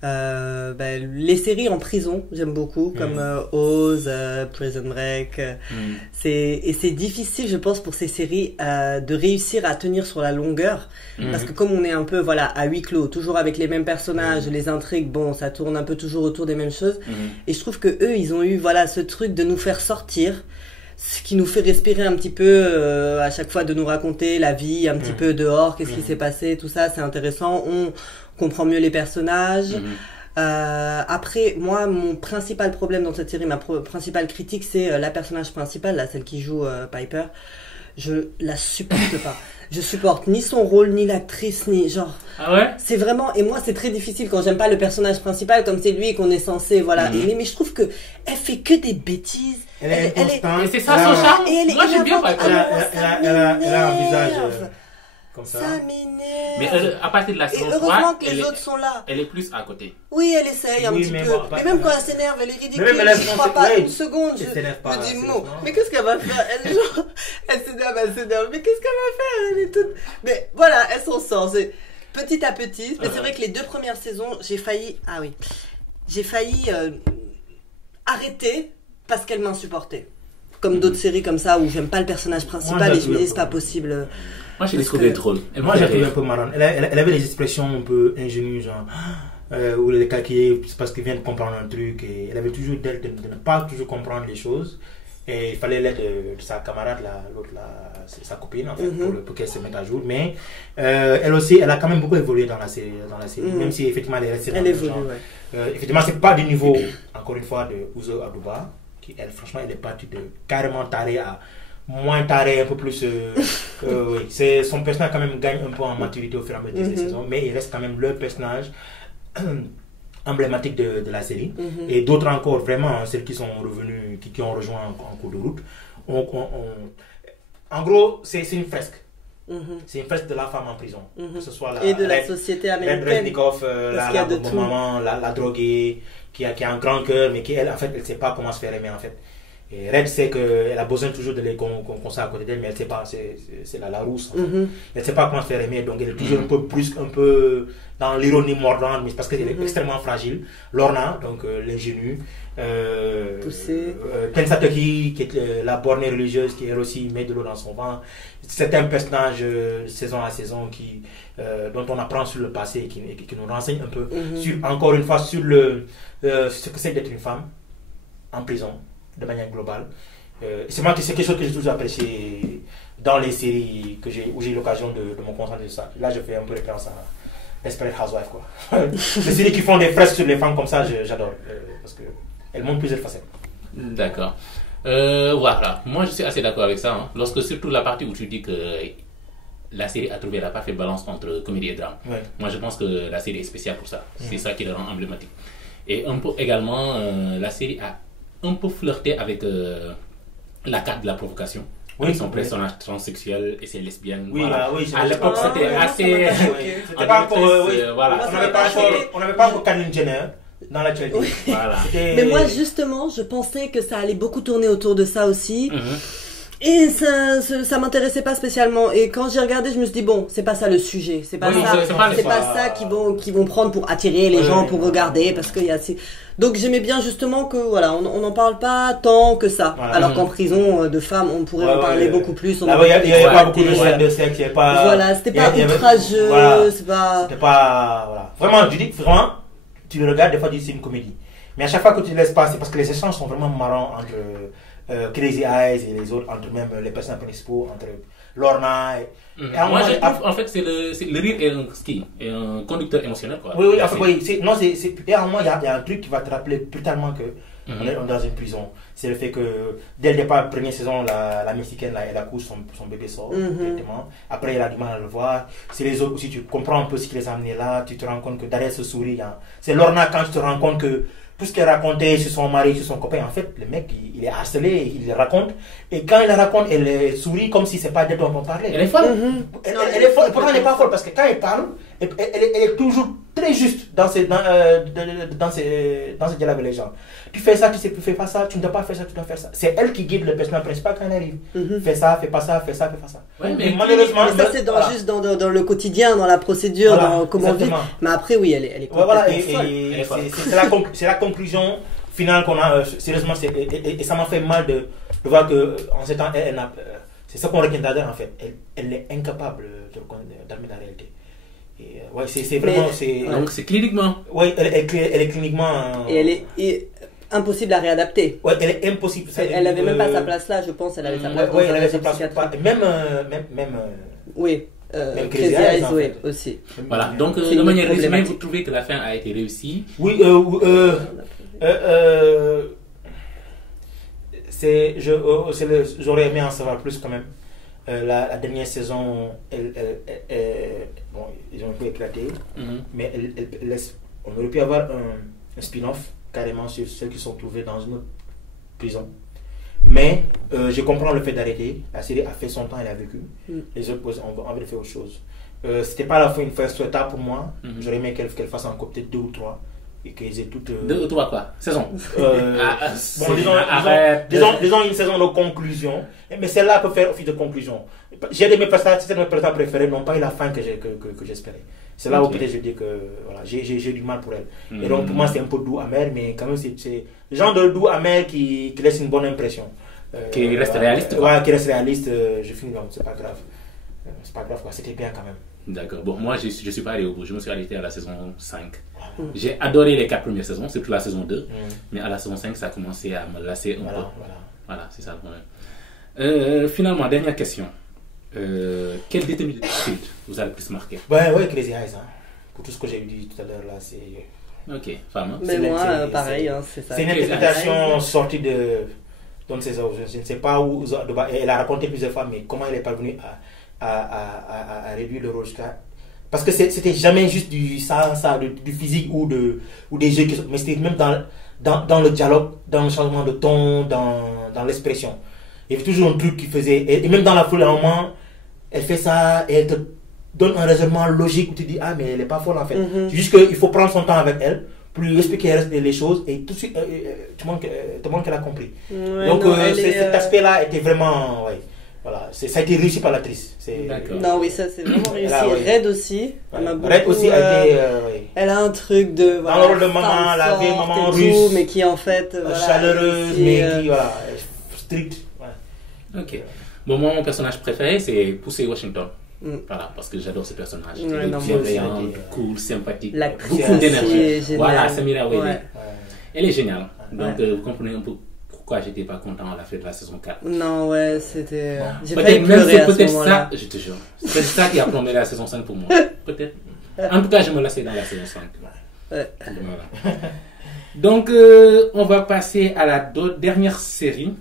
Les séries en prison, j'aime beaucoup, comme Oz, Prison Break. C'est difficile, je pense, pour ces séries de réussir à tenir sur la longueur, parce que comme on est un peu à huis clos, toujours avec les mêmes personnages, les intrigues, bon, ça tourne un peu toujours autour des mêmes choses. Et je trouve que eux, ils ont eu ce truc de nous faire sortir, ce qui nous fait respirer un petit peu à chaque fois, de nous raconter la vie un petit peu dehors, qu'est-ce qui s'est passé, tout ça, c'est intéressant. On comprend mieux les personnages. Après, moi, mon principal problème dans cette série, ma principale critique, c'est la personnage principale, là, celle qui joue Piper. Je la supporte pas. Je supporte ni son rôle, ni l'actrice, ni genre. Ah ouais? C'est vraiment, et moi, c'est très difficile quand j'aime pas le personnage principal, comme c'est lui qu'on est censé, aimer. Mais je trouve que elle fait que des bêtises. Elle est inconstante. Et c'est ça son charme. Moi, j'aime bien Piper. Elle a un visage comme ça. Ça m'énerve. Mais à partir de la saison 3, heureusement que les autres sont là. Elle est plus à côté. Oui, elle essaye un petit peu. Mais même quand elle s'énerve, elle est ridicule. Je ne crois pas une seconde. Je me dis, mais qu'est-ce qu'elle va faire? Elle s'énerve. Mais qu'est-ce qu'elle va faire? Elle est toute... Mais voilà, elle s'en sort. Petit à petit. Mais c'est vrai que les 2 premières saisons, j'ai failli arrêter parce qu'elle m'insupportait. Comme d'autres séries comme ça où j'aime pas le personnage principal et je me dis, c'est pas possible. Moi, j'ai trouvé drôle. Moi, j'ai trouvé un peu marrant. Elle avait des expressions un peu ingénues, genre, où elle est calquée, c'est parce qu'elle vient de comprendre un truc. Et elle avait toujours d'elle de ne pas toujours comprendre les choses. Et il fallait l'aide de sa camarade, l'autre, sa copine, en fait, pour qu'elle se mette à jour. Mais elle aussi, elle a quand même beaucoup évolué dans la série. Même si, effectivement, elle est restée dans le genre. Effectivement, c'est pas du niveau, encore une fois, de Uzo Aduba. Elle, franchement, elle est partie de carrément tarée à moins taré, un peu plus. Oui. Son personnage quand même gagne un peu en maturité au fur et à mesure des saisons, mais il reste quand même le personnage emblématique de la série. Et d'autres encore, vraiment, celles qui sont revenues, qui ont rejoint en cours de route. En gros, c'est une fresque. C'est une fresque de la femme en prison. Que ce soit et de la société américaine. La droguée, qui a un grand cœur, mais qui, elle, en fait, elle ne sait pas comment se faire aimer, en fait. Et Red sait qu'elle a besoin toujours de qu'on soit à côté d'elle, mais elle ne sait pas, c'est la rousse. En fait. Elle ne sait pas comment se faire aimer, donc elle est toujours un peu dans l'ironie mordante, mais parce qu'elle est extrêmement fragile. Lorna, donc l'ingénue. Pensatoki, qui est la bornée religieuse, qui elle aussi met de l'eau dans son vent. C'est un personnage saison à saison dont on apprend sur le passé et qui nous renseigne un peu, encore une fois, sur ce que c'est d'être une femme en prison, de manière globale. C'est quelque chose que j'ai toujours apprécié dans les séries où j'ai eu l'occasion de me concentrer sur ça. Là, je fais un peu référence à Desperate Housewives, quoi. Les séries qui font des fresques sur les femmes comme ça, j'adore. Parce qu'elles montrent plusieurs facettes. D'accord. Voilà. Moi, je suis assez d'accord avec ça. Hein. Surtout la partie où tu dis que la série a trouvé la parfaite balance entre comédie et drame. Ouais. Moi, je pense que la série est spéciale pour ça. C'est ça qui la rend emblématique. Et un peu également, la série a un peu flirté avec la carte de la provocation. Avec son personnage transsexuel et ses lesbiennes. Oui, voilà. À l'époque, c'était assez. C'était pas encore. On n'avait pas encore Caitlyn Jenner. dans l'actualité. Oui. Voilà. Mais moi, justement, je pensais que ça allait beaucoup tourner autour de ça aussi. Et ça m'intéressait pas spécialement. Et quand j'ai regardé, je me suis dit bon, c'est pas ça le sujet. C'est pas ça qu'ils vont prendre pour attirer les gens pour regarder, parce qu'il y a assez. Donc j'aimais bien justement que voilà, on n'en parle pas tant que ça. Voilà. Alors qu'en prison de femmes, on pourrait en parler beaucoup plus. Il n'y avait pas beaucoup de scènes de sexe, il y avait pas. Voilà, c'était pas outrageux, voilà. c'est pas. C'était pas voilà. Vraiment, je dis vraiment, tu le regardes des fois, tu dis c'est une comédie. Mais à chaque fois que tu le laisses passer, parce que les échanges sont vraiment marrants entre Crazy Eyes et les autres, entre même les personnages principaux, entre Lorna et moi je trouve en fait c'est le rire est un conducteur émotionnel quoi. Oui, en fait, oui, non, et à un moment il y a un truc qui va te rappeler brutalement que on est dans une prison. C'est le fait que dès le départ, première saison, la mexicaine là, elle accouche, son bébé sort directement. Après elle a du mal à le voir. C'est les autres aussi, tu comprends un peu ce qui les a amenés là, tu te rends compte que derrière ce sourire, c'est Lorna quand tu te rends compte que tout ce qu'elle racontait sur son mari, sur son copain, en fait, le mec, il est harcelé, il le raconte. Et quand il le raconte, elle sourit comme si c'est pas d'elle dont on parlait. Elle est folle. Elle est folle. Pourtant, elle n'est pas folle parce que quand elle parle, elle est toujours très juste dans ses dialogues avec les gens. Tu fais ça, tu fais pas ça, tu ne dois pas faire ça, tu dois faire ça. C'est elle qui guide le personnage principal quand elle arrive. Fais ça, fais pas ça, fais ça, fais pas ça. Ouais, mais malheureusement, mais ça c'est juste dans le quotidien, dans la procédure, dans comment on vit. Mais après oui, elle est complètement folle. C'est la conclusion finale qu'on a. Sérieusement, et ça m'a fait mal de voir que en ce temps, c'est ça qu'on retient d'elle en fait. Elle est incapable d'amener la réalité. Et, ouais, c'est vraiment. Donc c'est cliniquement. Oui, elle est cliniquement. Et elle est impossible à réadapter. Ouais, elle est impossible. Elle n'avait même pas sa place là, je pense. Elle avait sa place. Oui, elle avait sa place. Même. Oui. Crazy Eyes, oui, aussi. Voilà, donc de manière résumée, vous trouvez que la fin a été réussie? Oui, j'aurais aimé en savoir plus quand même. La dernière saison, bon, ils ont un peu éclaté, mais elle laisse, on aurait pu avoir un spin-off carrément sur ceux qui sont trouvés dans une autre prison. Mais je comprends le fait d'arrêter. La série a fait son temps, elle a vécu. Les autres ont envie de faire autre chose. C'était pas à la fois une fin souhaitable pour moi. J'aurais aimé qu'elle fasse encore peut-être 2 ou 3. Et qu'ils aient toutes. 2 ou 3 quoi? Saison. Bon, disons une saison de conclusion. Mais celle-là peut faire office de conclusion. J'ai mes personnages préférés n'ont pas eu la fin que j'espérais. C'est là où peut-être je dis que voilà, j'ai du mal pour elle. Et donc pour moi c'est un peu doux, amer, mais quand même c'est le genre de doux, amer qui laisse une bonne impression. Qui reste réaliste quoi. Ouais, qui reste réaliste. Je finis donc c'est pas grave. C'est pas grave quoi, c'était bien quand même. D'accord. Bon, moi je suis pas allé au bout. Je me suis arrêté à la saison 5. J'ai adoré les 4 premières saisons, surtout la saison 2. Mais à la saison 5, ça a commencé à me lasser un peu. Voilà, c'est ça le problème. Finalement, dernière question. Quel détenu de culte vous a le plus marqué? Ouais, Crazy Eyes. Hein. Pour tout ce que j'ai dit tout à l'heure là, c'est. Ok, femme. Mais moi, pareil, c'est ça. C'est une interprétation sortie de Don César. Je ne sais pas où. Elle a raconté plusieurs fois, mais comment elle est parvenue à réduire le rôle jusqu'à. Parce que c'était jamais juste du physique ou des jeux, mais c'était même dans le dialogue, dans le changement de ton, dans l'expression. Il y avait toujours un truc qui faisait, et même dans la foule, à un moment, elle fait ça et elle te donne un raisonnement logique où tu dis, ah, mais elle n'est pas folle en fait. C'est juste qu'il faut prendre son temps avec elle pour lui expliquer les choses et tout de suite, tout le monde qu'elle a compris. Donc, cet aspect-là était vraiment. Ouais. Voilà, ça a été réussi par l'actrice. Non, oui, ça c'est vraiment réussi. Red aussi. Red aussi a été. Elle a un truc de. Dans le rôle de maman, la vieille maman russe. Mais qui en fait. Chaleureuse, mais qui, voilà, stricte. Ok. Bon, moi, mon personnage préféré, c'est Pussy Washington. Voilà, parce que j'adore ce personnage. Il est bienveillant, cool, sympathique. Beaucoup d'énergie. Voilà, Samira Wade. Elle est géniale. Donc, vous comprenez un peu. Pourquoi j'étais pas content à la fin de la saison 4. Non, ouais, c'était. J'ai peut-être même c'est peut-être ça, je te jure. C'est ça qui a plombé la saison 5 pour moi. Peut-être. En tout cas, je me lassais dans la saison 5. Ouais. Voilà. Donc, on va passer à la dernière série,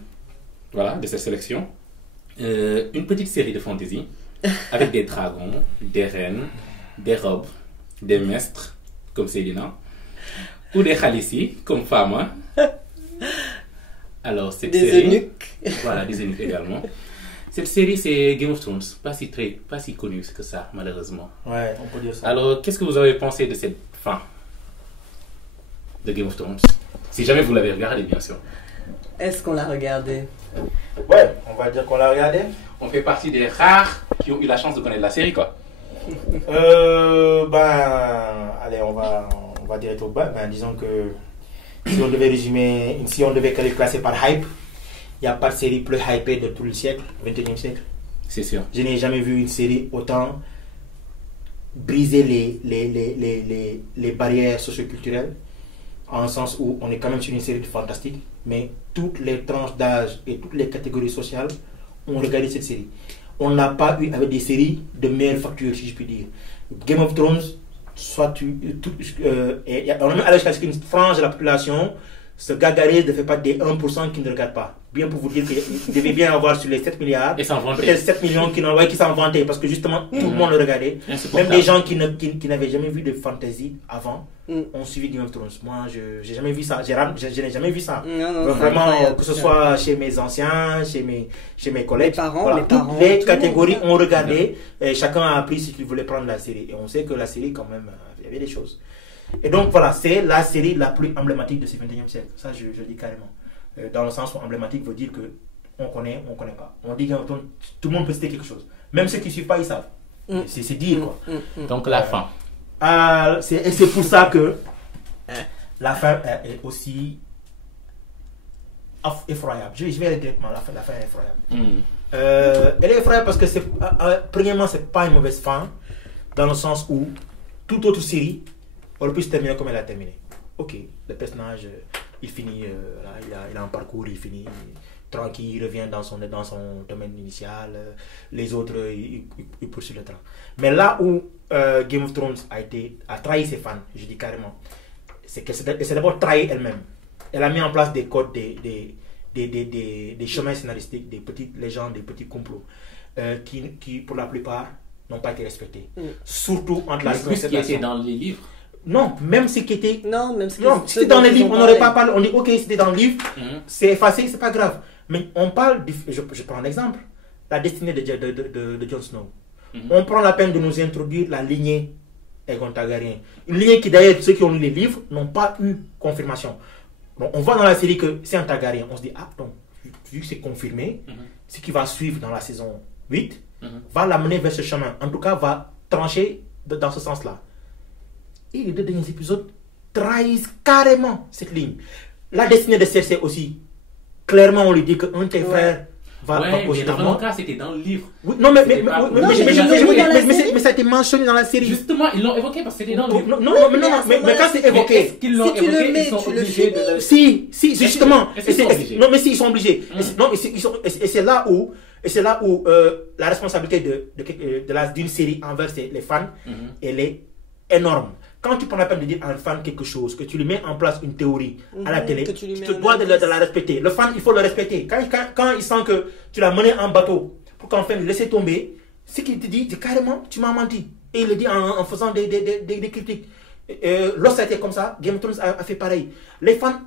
voilà, de cette sélection. Une petite série de fantasy avec des dragons, des reines, des robes, des maîtres comme Célina, ou des khalissi comme Fama. Alors, cette série, eunuques. Voilà, des eunuques également. Cette série, c'est Game of Thrones. Pas si connu que ça, malheureusement. Ouais, on peut dire ça. Alors, qu'est-ce que vous avez pensé de cette fin? de Game of Thrones. Si jamais vous l'avez regardé, bien sûr. Est-ce qu'on l'a regardé? Ouais, on va dire qu'on l'a regardé. On fait partie des rares qui ont eu la chance de connaître la série, quoi. Allez, on va direct au bas. Disons que si on devait résumer, si on devait les classer par hype, il n'y a pas de série plus hypée de tout le siècle, 21e siècle. C'est sûr. Je n'ai jamais vu une série autant briser les barrières socioculturelles, en un sens où on est quand même sur une série de fantastique, mais toutes les tranches d'âge et toutes les catégories sociales ont regardé cette série. On n'a pas eu avec des séries de meilleure facture, si je puis dire. Game of Thrones, soit on a même allé jusqu'à ce qu'une frange de la population se gargarise de faire pas des 1% qui ne regardent pas. Bien pour vous dire qu'il devait bien avoir sur les 7 milliards, peut-être 7 millions qui s'en vantaient, parce que justement tout le monde le regardait. Même des gens qui n'avaient jamais vu de fantasy avant ont suivi Game of Thrones. Moi, je n'ai jamais vu ça. Je n'ai jamais vu ça. Non, vraiment, que ce soit chez mes anciens, chez mes collègues, toutes les catégories ont regardé. Et chacun a appris ce qu'il voulait prendre la série. Et on sait que la série, quand même, il y avait des choses. Et donc voilà, c'est la série la plus emblématique de ce 21e siècle. Ça, je dis carrément. Dans le sens où emblématique veut dire que on connaît pas. On dit que tout le monde peut citer quelque chose. Même ceux qui ne suivent pas, ils savent. C'est dire quoi. Donc la fin. Et c'est pour ça que la fin est aussi effroyable. Je vais aller directement. La fin est effroyable. Elle est effroyable parce que premièrement, c'est pas une mauvaise fin, dans le sens où toute autre série aurait pu se terminer comme elle a terminé. Ok, le personnage, il finit, il a un parcours, il finit tranquille, il revient dans son domaine initial, les autres, ils poursuivent le train. Mais là où Game of Thrones a trahi ses fans, je dis carrément, c'est qu'elle s'est d'abord trahi elle-même. Elle a mis en place des codes, des chemins scénaristiques, des petites légendes, des petits complots, qui pour la plupart n'ont pas été respectés. Surtout entre la ce qui était dans les livres. Non, même ce qui était. Non, si c'était dans les livres, on n'aurait pas parlé. On dit, ok, c'était dans le livre, c'est effacé, c'est pas grave. Mais on parle, je prends un exemple, la destinée de Jon Snow. On prend la peine de nous introduire la lignée Aegon Targaryen. Une lignée qui, d'ailleurs, ceux qui ont lu les livres n'ont pas eu confirmation. Bon, on voit dans la série que c'est un Targaryen. On se dit, ah, donc, vu que c'est confirmé, ce qui va suivre dans la saison 8 va l'amener vers ce chemin. En tout cas, va trancher dans ce sens-là. Et les 2 derniers épisodes trahissent carrément cette ligne. La destinée de Cersei aussi, clairement on lui dit qu'un de tes frères va poser dans le cas c'était dans le livre. Oui, non mais ça a été mentionné dans la série. Justement, ils l'ont évoqué parce que c'était dans le livre. Non, mais quand c'est évoqué, est-ce qu'ils l'ont évoqué, ils sont obligés de le... Si, justement. Non mais si, ils sont obligés. Non, et c'est là où la responsabilité d'une série envers les fans, elle est énorme. Quand tu prends la peine de dire à un fan quelque chose, que tu lui mets en place une théorie à la télé, tu te dois de la respecter. Le fan, il faut le respecter. Quand il sent que tu l'as mené en bateau pour qu'enfin le laisser tomber, ce qu'il te dit, c'est carrément, tu m'as menti. Et il le dit en faisant des critiques. Lorsque ça a été comme ça, Game of Thrones a fait pareil. Les fans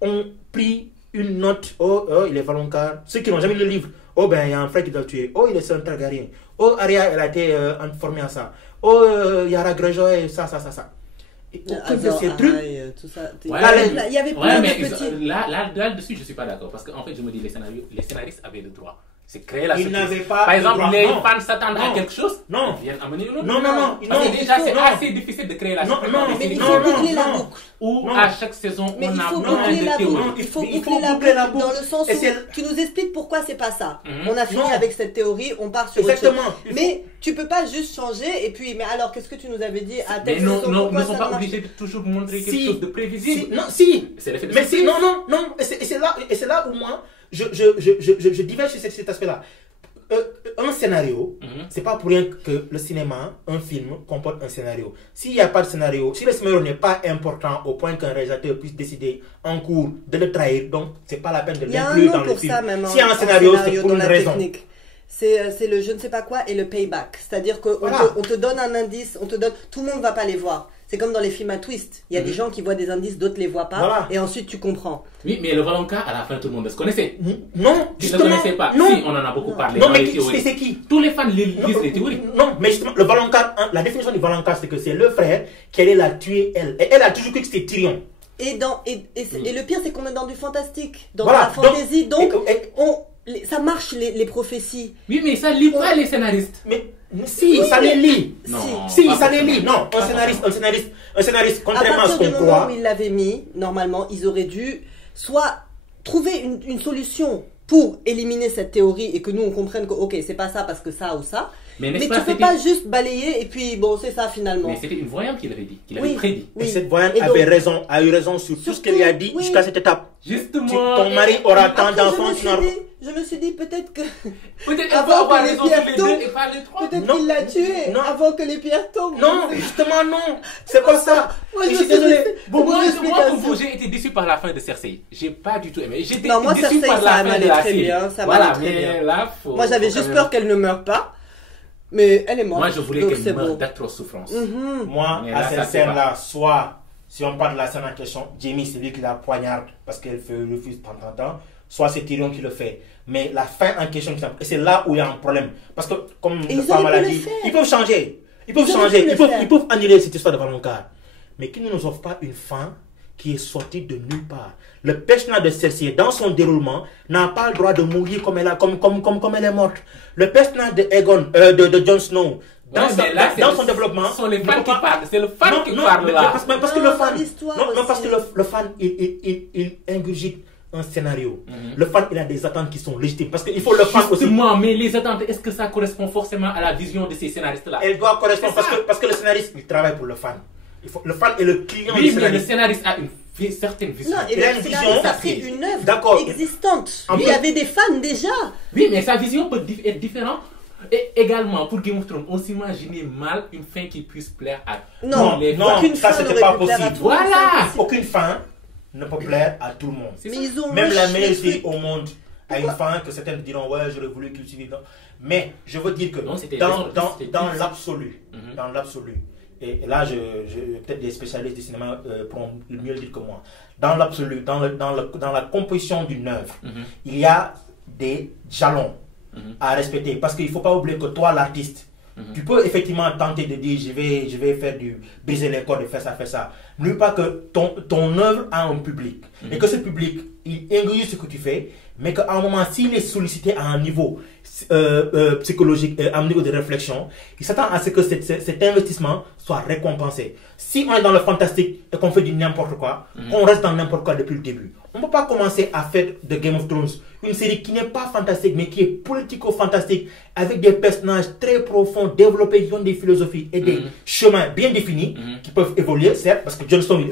ont pris une note. Oh, il est Valonqar. Ceux qui n'ont jamais lu le livre. Oh, ben, il y a un frère qui doit le tuer. Oh, il est un Targaryen. Oh, Arya, elle a été formée à ça. Oh, Yara Greyjoy, ça. Et aucun de ces trucs. Tout ça. Il y avait plein de petits. Là-dessus, je ne suis pas d'accord. Parce qu'en fait, je me dis, les scénaristes avaient le droit. C'est créer la surprise. Ils n'avaient pas. Par exemple, droit. les fans s'attendent à quelque chose. Non. Ils viennent amener une autre. Non. Parce que déjà, c'est assez difficile de créer la surprise. Mais il faut boucler la boucle. Ou à chaque saison, Mais on il a faut plein boucler de la théories. boucle. Il faut boucler la boucle dans le sens où tu nous expliques pourquoi c'est pas ça. On a fini avec cette théorie, on part sur autre chose. Mais tu peux pas juste changer et puis, mais alors qu'est-ce que tu nous avais dit à telle saison? Mais ne sont pas obligés de toujours montrer quelque chose de prévisible. Non, si. C'est l'effet de mais surprise. non. Et c'est là où moi, je diverge sur cet aspect-là. Un scénario, c'est pas pour rien que le cinéma, un film, comporte un scénario. S'il n'y a pas de scénario, si le scénario n'est pas important au point qu'un réalisateur puisse décider en cours de le trahir, donc c'est pas la peine de l'inclure dans le film. S'il y a un scénario, c'est pour une raison. C'est le je ne sais pas quoi et le payback. C'est-à-dire qu'on on te donne un indice, tout le monde va pas les voir. C'est comme dans les films à twist. Il y a des gens qui voient des indices, d'autres les voient pas. Et ensuite, tu comprends. Oui, mais le Valonqar, à la fin, tout le monde se connaissait. Non, tu ne le connaissais pas. Non. Si, on en a beaucoup parlé. Non, mais c'est qui? Tous les fans lisent les théories. Non, mais justement, le Valonqar, la définition du Valonqar, c'est que c'est le frère qui allait la tuer, elle. Et elle a toujours cru que c'était Tyrion. Et le pire, c'est qu'on est dans du fantastique, dans Voilà, la fantasy, donc et- ça marche les prophéties. Oui, mais ça lit pas les scénaristes. Mais si, ça les lit. Non, Si, pas ça les forcément. lit. Non, Pas un scénariste, À contrairement à ce partir du qu'on moment croit. où ils l'avaient mis, normalement, ils auraient dû soit trouver une solution pour éliminer cette théorie et que nous on comprenne que ok, c'est pas ça parce que ça ou ça. Mais Mais n'est-ce tu pas, peux c'était- pas juste balayer et puis bon, c'est ça finalement. Mais c'était une voyante qui l'avait dit, qui Oui. l'avait prédit. Et Oui. cette voyante Et donc- a eu raison sur tout ce qu'elle lui a dit oui. jusqu'à cette étape. Justement. Ton mari aura tant Après, d'enfants, je me suis dit peut-être que Peut-être elle peut Avant avoir que les raison sur pierres les tombent. deux et pas les trois. peut-être Non. qu'il l'a tué Non. avant que les pierres tombent. Non, justement non. C'est pas ça. Moi, Et je je suis suis désolé. restée- Bon, Mon moi, explication. comme vous, j'ai été déçu par la fin de Cersei. J'ai pas du tout aimé. J'étais Non, moi, déçu Cersei, par ça la fin m'allait de la très série. bien, ça Voilà, m'allait très mais bien. là, faut. Moi j'avais faut juste quand peur même- qu'elle ne meure pas. Mais elle est morte. Moi, je voulais donc qu'elle c'est meure bon. d'atroces souffrances. Moi, Mais à là, ça, cette c'est scène-là, soit, si on parle de la scène en question, Jamie, c'est lui qui la poignarde parce qu'elle refuse de temps en temps, soit c'est Tyrion qui le fait. Mais la fin en question, et c'est là où il y a un problème. Parce que, comme Et le ils femme auraient l'a pu le dit, faire. ils peuvent changer. Ils peuvent Ils auraient changer. pu le faire. Ils peuvent annuler cette histoire de Valonqar. Mais qui ne nous offre pas une fin qui est sortie de nulle part. Le personnage de Cersei, dans son déroulement, n'a pas le droit de mourir comme elle est morte. Le personnage de Aegon, de Jon Snow, dans, Ouais, mais là, dans c'est- son développement, ce sont les ne fans peut qui pas- parlent. C'est le fan Non, qui non, parle mais là. parce que Non, le dans fan, l'histoire non, parce aussi. que le fan, il ingurgite un scénario. Le fan, il a des attentes qui sont légitimes. Parce qu'il faut le fan aussi. Justement, mais les attentes, est-ce que ça correspond forcément à la vision de ces scénaristes-là? Elle doit correspondre C'est ça. parce que le scénariste, il travaille pour le fan. Le fan est le client Oui, du mais le scénariste. scénariste a une certaine vision. Non, et Il a le une scénariste vision, a pris une œuvre D'accord. existante. En Il y plus- avait des fans déjà. Oui, mais sa vision peut être différente. Et également, pour Game of Thrones, on s'imaginait mal une fin qui puisse plaire à Non, tous les non, fans. aucune ça, fin c'était n'aurait pas pu plaire à possible. tout le monde, Voilà. c'est impossible. Aucune fin ne peut plaire à tout le monde. Mais ils ont Même la rush meilleure le série truc. au monde a une fin que certains diront ouais, j'aurais voulu qu'il suive. Mais je veux dire que Non, c'était dans c'était l'absolu, dans l'absolu, et là peut-être des spécialistes du cinéma pourront mieux le dire que moi. Dans l'absolu, dans la composition d'une œuvre, il y a des jalons à respecter parce qu'il ne faut pas oublier que toi l'artiste, tu peux effectivement tenter de dire je vais faire briser les cordes et faire ça. N'oublie pas que ton œuvre a un public et que ce public il ingurgite ce que tu fais, mais qu'à un moment s'il est sollicité à un niveau psychologique, à un niveau de réflexion, il s'attend à ce que cet investissement soit récompensé. Si on est dans le fantastique et qu'on fait du n'importe quoi, on reste dans n'importe quoi depuis le début. On ne peut pas commencer à faire de Game of Thrones une série qui n'est pas fantastique mais qui est politico-fantastique avec des personnages très profonds, développés, qui ont des philosophies et des chemins bien définis qui peuvent évoluer, certes, parce que Jon Snow il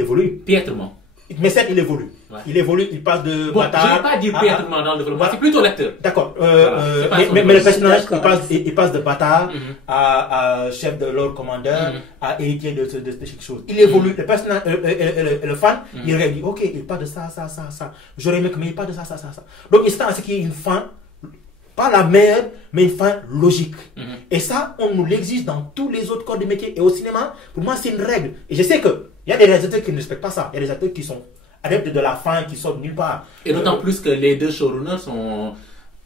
évolue. Piètrement. Mais certes, il évolue. Ouais. Il évolue, il passe de Bon, je bâtard. ne vais pas dire piètrement dans le développement, voilà. c'est plutôt l'acteur. D'accord. Voilà, c'est pas son Mais le personnage, D'accord. il passe de bâtard à chef de Lord Commander, à héritier de quelque chose. Il évolue. Le personnage, le fan, il regarde, il dit, ok, il parle de ça. J'aurais aimé que, mais il parle de ça. Donc, il s'attend à ce qu'il y ait une fin, pas la meilleure, mais une fin logique. Et ça, on nous l'exige dans tous les autres corps de métier. Et au cinéma, pour moi, c'est une règle. Et je sais qu'il y a des réalisateurs qui ne respectent pas ça. Il y a des acteurs qui sont adeptes de la fin, qui sortent nulle part. Et d'autant plus que les deux showrunners sont...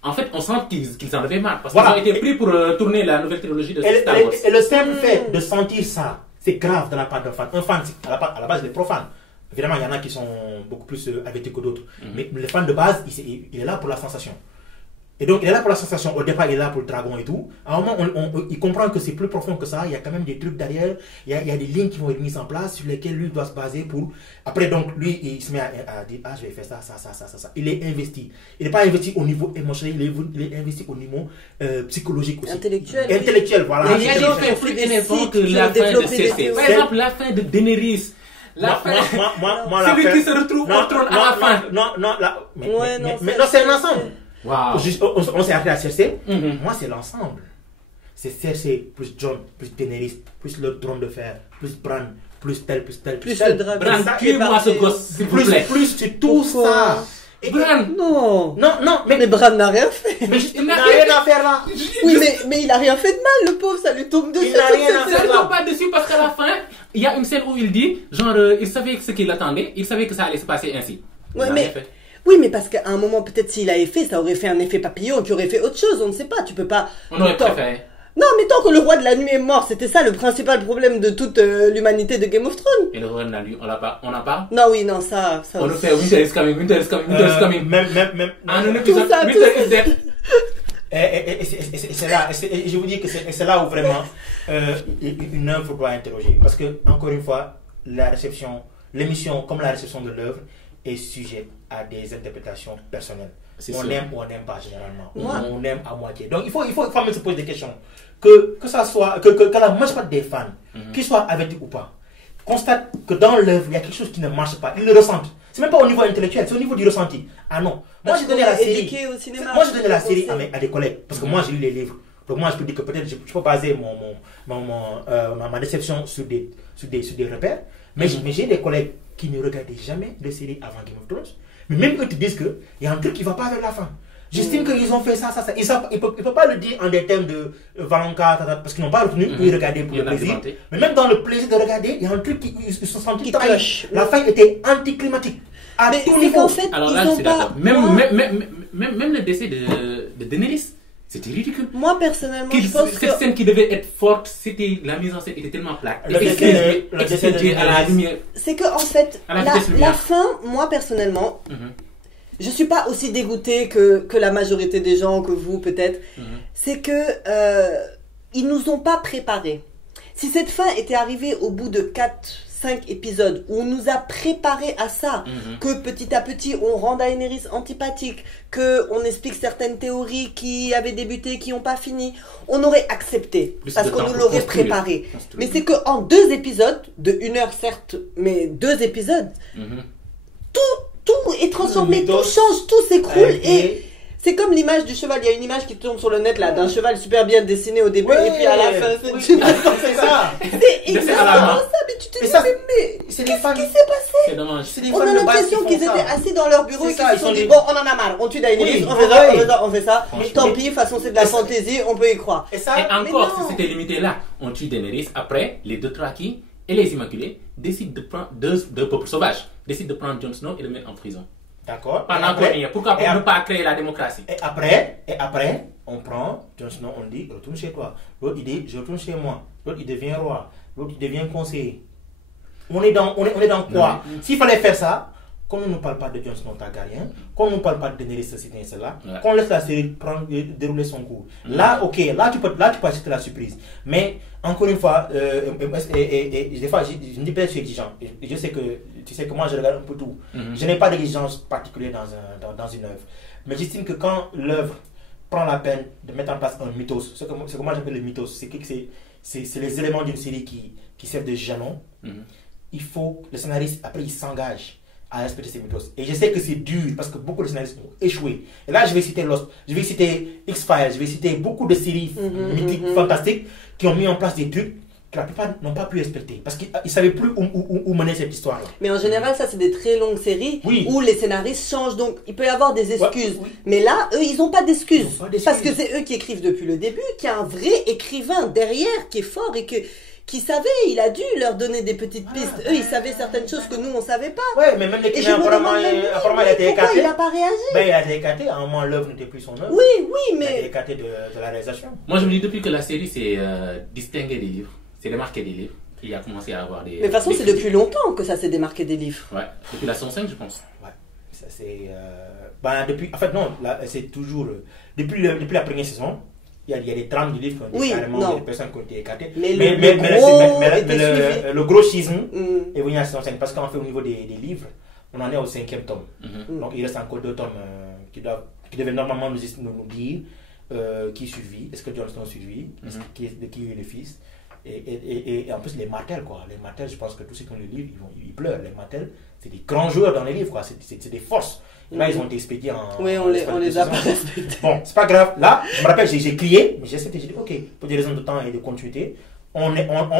En fait, on sent qu'ils en avaient marre. Parce Voilà. qu'ils ont été pris pour tourner la nouvelle trilogie de Et Star Wars. le simple fait de sentir ça, c'est grave de la part d'un fan. Un fan, à la base, il est profane. Évidemment, il y en a qui sont beaucoup plus avertis que d'autres. Mais le fan de base, il est là pour la sensation. Et donc, il est là pour la sensation. Au départ, il est là pour le dragon et tout. À un moment, il comprend que c'est plus profond que ça. Il y a quand même des trucs derrière. Il y a des lignes qui vont être mises en place sur lesquelles lui doit se baser pour... Après, donc, lui, il se met à dire, je vais faire ça. Il est investi. Il n'est pas investi au niveau émotionnel, il est investi au niveau psychologique aussi. Intellectuel. Intellectuel, voilà. Mais il y a des faits plus énervants que qui la ont fin de développé des Cersei. théories. Par exemple, la fin de Daenerys. La fin... Moi, Celui la qui fin- se retrouve non, au trône à non, la fin. Non, Ouais, non, mais non, c'est un ensemble. Waouh. Juste, on s'est arrêté à Cersei. Moi, c'est l'ensemble. C'est Cersei, plus Jon, plus Daenerys, plus le trône de fer, plus Bran, plus tel. Plus le dragon. Bran, Ça, tuez-moi et ce gosse, s'il vous plaît. Plus, c'est tout Pourquoi ça. Et- Bran. Non. Non, Mais Bran n'a rien fait. mais juste, Il il n'a n'a rien rien à faire là. Oui, mais il a rien fait de mal, le pauvre, ça lui tombe dessus. Il n'a rien à Ça faire ne tombe là. pas dessus parce qu'à la fin, il y a une scène où il dit, genre, il savait ce qu'il attendait, il savait que ça allait se passer ainsi. Ouais, Il a mais- rien fait. Oui, mais parce qu'à un moment, peut-être s'il avait fait, ça aurait fait un effet papillon qui aurait fait autre chose, on ne sait pas, tu peux pas... On aurait tout le temps- préféré. Non, mais tant que le roi de la nuit est mort, c'était ça le principal problème de toute l'humanité de Game of Thrones. Et le roi de la nuit, on n'a pas. Non, oui, non, ça On le aussi. fait, Winter is coming, Winter is coming, Winter is coming. Même. Ah, non, Tout ça, Winter tout is dead. Et c'est là, et je vous dis que c'est là où vraiment une œuvre doit interroger. Parce que, encore une fois, l'émission, comme la réception de l'œuvre, est sujette à des interprétations personnelles. On aime ou on n'aime pas généralement. On aime à moitié. Donc il faut même se poser des questions. Que ça soit, que la majeure partie des fans, qu'ils soient avertis ou pas, constatent que dans l'œuvre, il y a quelque chose qui ne marche pas. Ils le ressentent. C'est même pas au niveau intellectuel, c'est au niveau du ressenti. Ah non. Moi j'ai donné la série. Moi j'ai donné la série à des collègues. Parce que moi j'ai lu les livres. Donc moi je peux dire que peut-être je peux baser ma déception sur des repères. Mais j'ai des collègues qui ne regardaient jamais de série avant Game of Thrones. Mais même eux te disent qu'il y a un truc qui ne va pas avec la fin. J'estime qu'ils ont fait ça. Ils ne peuvent pas le dire en des termes de Valanka, parce qu'ils n'ont pas retenu, ils regardaient pour le plaisir. Mais même dans le plaisir de regarder, il y a un truc ils se sont sentis trahis. La fin était anticlimatique. À tout niveau. En fait, alors là, je suis d'accord. Même le décès de Daenerys, c'était ridicule. Moi, personnellement, je pense que... Cette scène qui devait être forte, la mise en scène était tellement plate. Le décès de à la lumière. C'est que, en fait, la fin, moi, personnellement... Je suis pas aussi dégoûtée que la majorité des gens, que vous peut-être. C'est que ils nous ont pas préparés. Si cette fin était arrivée au bout de 4-5 épisodes où on nous a préparé à ça, que petit à petit on rend Daenerys antipathique, que on explique certaines théories qui avaient débuté, qui n'ont pas fini, on aurait accepté parce qu'on nous l'aurait préparé. Mais c'est que en 2 épisodes, de 1 heure certes, mais 2 épisodes, tout est transformé, tout change, tout s'écroule et c'est comme l'image du cheval. Il y a une image qui tourne sur le net là d'un cheval super bien dessiné au début et puis à la fin c'est ça. C'est exactement ça. Mais tu te dis mais c'est qu'est-ce qui s'est passé? C'est dommage. On a l'impression qu'ils étaient assis dans leur bureau et qu'ils se sont dit bon on en a marre, on tue Daenerys, on fait ça. Tant pis, de toute façon c'est de la fantaisie, on peut y croire. Et encore si c'était limité là, on tue Daenerys. Après les Dothraki et les Immaculés décident de prendre deux peuples sauvages, décident de prendre Jon Snow et le mettre en prison. D'accord. Pendant qu'on y est. Pourquoi ne pas créer la démocratie? Et après, on prend Jon Snow, on dit retourne chez toi. L'autre il dit je retourne chez moi. L'autre il devient roi. L'autre il devient conseiller. On est dans quoi? S'il fallait faire ça, qu'on ne nous parle pas de Jon Snow Targaryen, qu'on ne nous parle pas de Daenerys cela, qu'on laisse la série dérouler son cours. Là, ok, là tu peux acheter la surprise. Mais encore une fois, des fois je me dis peut-être que je suis exigeant. Je sais que tu sais que moi je regarde un peu tout. Je n'ai pas d'exigence particulière dans une œuvre. Mais j'estime que quand l'œuvre prend la peine de mettre en place un mythos, ce que moi j'appelle le mythos, c'est les éléments d'une série qui servent de jalon. Il faut le scénariste après il s'engage à respecter ces mythos. Et je sais que c'est dur parce que beaucoup de scénaristes ont échoué. Et là, je vais citer Lost, je vais citer X-Files, je vais citer beaucoup de séries mythiques, fantastiques, qui ont mis en place des trucs que la plupart n'ont pas pu respecter. Parce qu'ils ne savaient plus où mener cette histoire-là. Mais en général, ça, c'est des très longues séries où les scénaristes changent. Donc, il peut y avoir des excuses. Mais là, eux, ils n'ont pas d'excuses. Parce que c'est eux qui écrivent depuis le début, qu'il y a un vrai écrivain derrière qui est fort et qui savait, il a dû leur donner des petites pistes. Eux, ils savaient certaines choses que nous, on ne savait pas. Ouais, mais même l'écrivain, apparemment, il a été écarté. Pourquoi il n'a pas réagi? Ben, il a été écarté. À un moment, l'œuvre n'était plus son œuvre. Oui, mais... Il a été écarté de la réalisation. Moi, je me dis, depuis que la série s'est distinguée des livres, c'est démarqué des livres, il a commencé à avoir des... Mais de toute façon, c'est depuis longtemps que ça s'est démarqué des livres. Ouais, depuis la saison 5, je pense. Ouais, ça c'est... depuis... En fait, non, c'est toujours... Depuis la première saison, il y a des trames de livres qui ont carrément des personnes qui ont été écartées. Mais le gros schisme est venu à la saison 5. Parce qu'en fait, au niveau des livres, on en est au 5e tome. Donc, il reste encore 2 tomes qui devaient normalement nous dire qui survit. Est-ce que Jon Snow survit? De qui est le fils? Et en plus, les Martels, quoi. Les Martels, je pense que tous ceux qui ont le livre, ils pleurent. Les Martels, c'est des grands joueurs dans les livres, quoi. C'est des forces. Là, ils ont été expédiés en... Oui, on les a pas respectés. Bon, c'est pas grave. Là, je me rappelle, j'ai crié, mais j'ai accepté. J'ai dit, ok, pour des raisons de temps et de continuité, on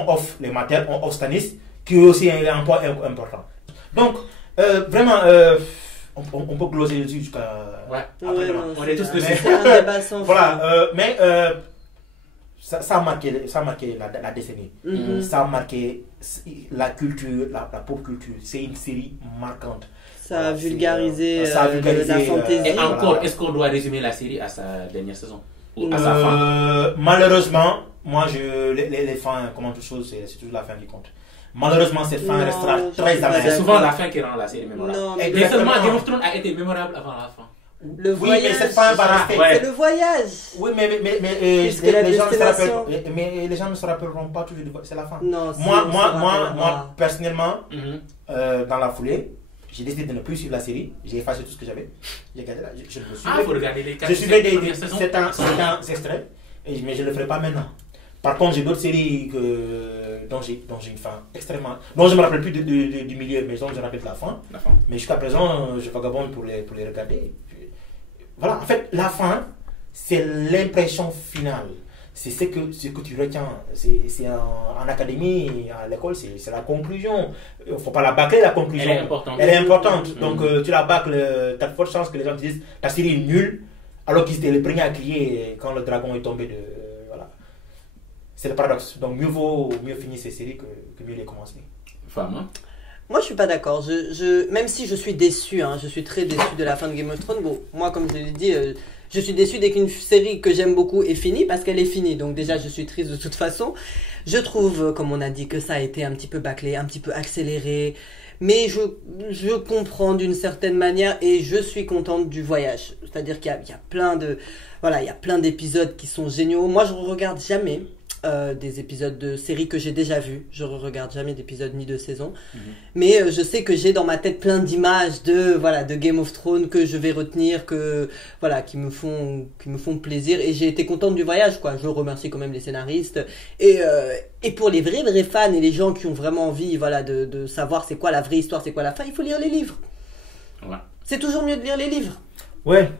offre les Martels, on offre Stannis, qui est aussi un point important. Donc, vraiment, on peut gloser dessus jusqu'à... Ouais, après, on est tous dessus. C'est un débat sans fin. Voilà, mais... Ça a marqué la décennie. Ça a marqué la culture, la pop culture. C'est une série marquante. Ça a vulgarisé la fantaisie. Et encore, est-ce qu'on doit résumer la série à sa dernière saison ou à sa fin? Malheureusement, moi, les fins, comment toute chose, c'est toujours la fin qui compte. Malheureusement, cette fin Non, restera je très suis pas amère. C'est souvent la fin qui rend la série mémorable. Non, Et mais seulement Exactement. Game of Thrones a été mémorable avant la fin. le Oui, voyage. mais cette fin va rester. Ouais. C'est le voyage. Oui, mais Puisque la les gens ne se destination- rappellent, mais les gens ne se rappelleront pas toujours c'est la fin. Non, si, Moi, on se moi, rappellera. moi, personnellement, Mhm. dans la foulée, j'ai décidé de ne plus suivre la série. J'ai effacé tout ce que j'avais. J'ai gardé là. Je ne me Ah, il faut regarder les 4 Je suivais premières saisons. certains extraits, mais je ne le ferai pas maintenant. Par contre, j'ai d'autres séries dont j'ai une fin extrêmement. dont je ne me rappelle plus du milieu, mais dont je me rappelle de la fin. La fin. Mais jusqu'à présent, je vagabonde pour les regarder. Voilà, en fait, la fin, c'est l'impression finale. C'est ce que tu retiens. C'est en académie, à l'école, c'est la conclusion. Il ne faut pas la bâcler, la conclusion. Elle est importante. Elle est importante. Mhm. Donc, tu la bâcles, tu as de fortes chances que les gens te disent ta série est nulle, alors qu'ils étaient les premiers à crier quand le dragon est tombé de. Voilà. C'est le paradoxe. Donc, mieux vaut mieux finir ces séries que mieux les commencer. Femme, hein. Moi, je suis pas d'accord. Même si je suis déçu, je suis très déçu de la fin de Game of Thrones. Bon, moi, comme je l'ai dit, je suis déçu dès qu'une série que j'aime beaucoup est finie, parce qu'elle est finie. Donc déjà, je suis triste de toute façon. Je trouve, comme on a dit, que ça a été un petit peu bâclé, un petit peu accéléré. Mais je comprends d'une certaine manière et je suis contente du voyage. C'est-à-dire qu'il y a plein de, voilà, il y a plein d'épisodes qui sont géniaux. Moi, je ne regarde jamais des épisodes de séries que j'ai déjà vus. Je ne regarde jamais d'épisodes ni de saisons. Mais je sais que j'ai dans ma tête plein d'images de Game of Thrones que je vais retenir, qui me font plaisir. Et j'ai été contente du voyage, quoi. Je remercie quand même les scénaristes. Et pour les vrais fans et les gens qui ont vraiment envie, de savoir c'est quoi la vraie histoire, c'est quoi la fin, il faut lire les livres. Ouais. C'est toujours mieux de lire les livres. Ouais,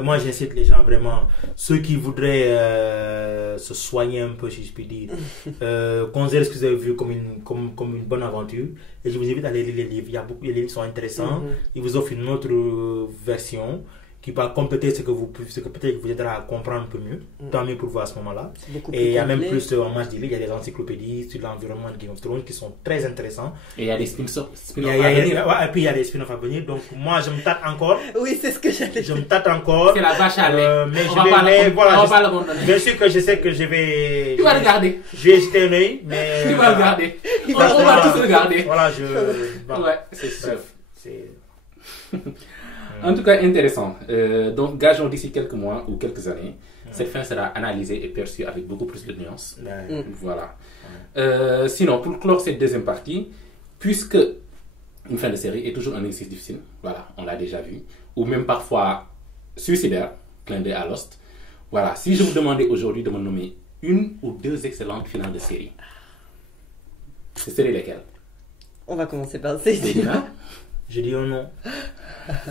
moi j'incite les gens vraiment, ceux qui voudraient se soigner un peu, si je puis dire, considérez ce que vous avez vu comme une bonne aventure. Et je vous invite à aller lire les livres. Les livres sont intéressants. Ils vous offrent une autre version qui va compléter ce que peut-être vous aidera à comprendre un peu mieux. Tant mieux pour vous à ce moment-là. Et il y a même plus en match de livres, il y a des encyclopédies sur l'environnement de Game of Thrones qui sont très intéressants. Et il y a des spin-offs et puis il y a des spin-offs à venir. Donc moi je me tâte encore. Oui, c'est ce que j'allais Je dire. me tâte encore. C'est la vache à lait. Mais On va pas l'abandonner. bien sûr que je sais que je vais. Tu vas regarder. Je vais jeter un œil, mais. Tu vas regarder. On Voilà. va tous regarder. Voilà, bon, Ouais, c'est sûr. bref, c'est. En tout cas, intéressant. Donc, gageons d'ici quelques mois ou quelques années, cette fin sera analysée et perçue avec beaucoup plus de nuances. Voilà. Sinon, pour clore cette deuxième partie, puisque une fin de série est toujours un exercice difficile, voilà, on l'a déjà vu, ou même parfois suicidaire, clin d'œil à Lost. Voilà, si je vous demandais aujourd'hui de me nommer une ou deux excellentes finales de série, ce seraient lesquelles? On va commencer par Céline. Célina? Je dis un nom.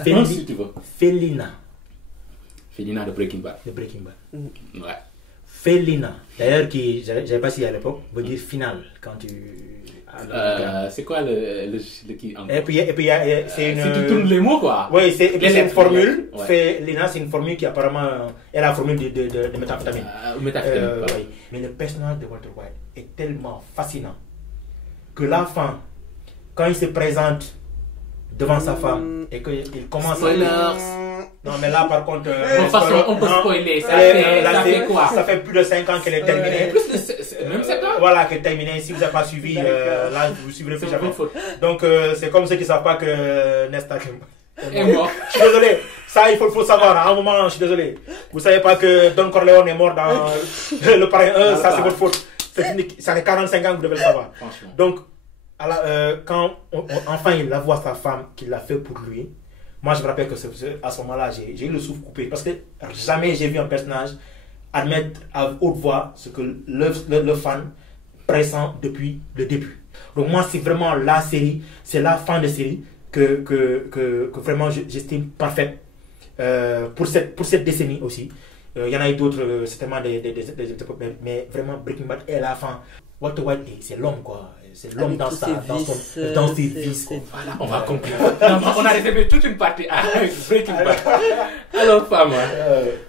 Non, si tu veux. Felina Felina de Breaking Bad. de Breaking Bad. Ouais. Felina. D'ailleurs, qui, j'avais pas si à l'époque, veut dire finale quand tu. C'est quoi le qui encore? Et puis c'est une. Si tu tournes les mots, quoi. Oui, c'est une formule. Ouais. Felina, c'est une formule qui apparemment est la formule de méthamphétamine. Méthamphétamine, voilà. Oui. Mais le personnage de Walter White est tellement fascinant que la fin, quand il se présente devant sa femme et qu'il commence Spoilers. Non, mais là par contre. De toute façon, on peut non, spoiler. Ça là, fait quoi? Ça fait plus de 5 ans qu'elle est terminée. Même 7 ans? Voilà, qu'elle est terminée. Si vous n'avez pas suivi, là, vous ne suivrez plus C'est jamais. votre faute. Donc, c'est comme ceux qui ne savent pas que Nesta Et moi? Je suis désolé. Ça, il faut savoir. À un moment, je suis désolé. Vous ne savez pas que Don Corleone est mort dans le parrain 1. Ça, c'est votre faute. Ça fait 45 ans que vous devez le savoir. Franchement. Donc, quand enfin il la voit sa femme, qu'il l'a fait pour lui, moi je me rappelle que à ce moment-là, j'ai eu le souffle coupé. Parce que jamais j'ai vu un personnage admettre à haute voix ce que le fan pressent depuis le début. Donc moi, c'est vraiment la série, c'est la fin de série que vraiment j'estime parfaite pour cette décennie aussi. Il y en a eu d'autres, certainement des époques, mais vraiment Breaking Bad est la fin. Walter White, c'est l'homme, quoi. C'est l'homme dans ses vices, quoi. Voilà, on va conclure. On a réservé toute une partie à Breaking Bad. Alors, femme,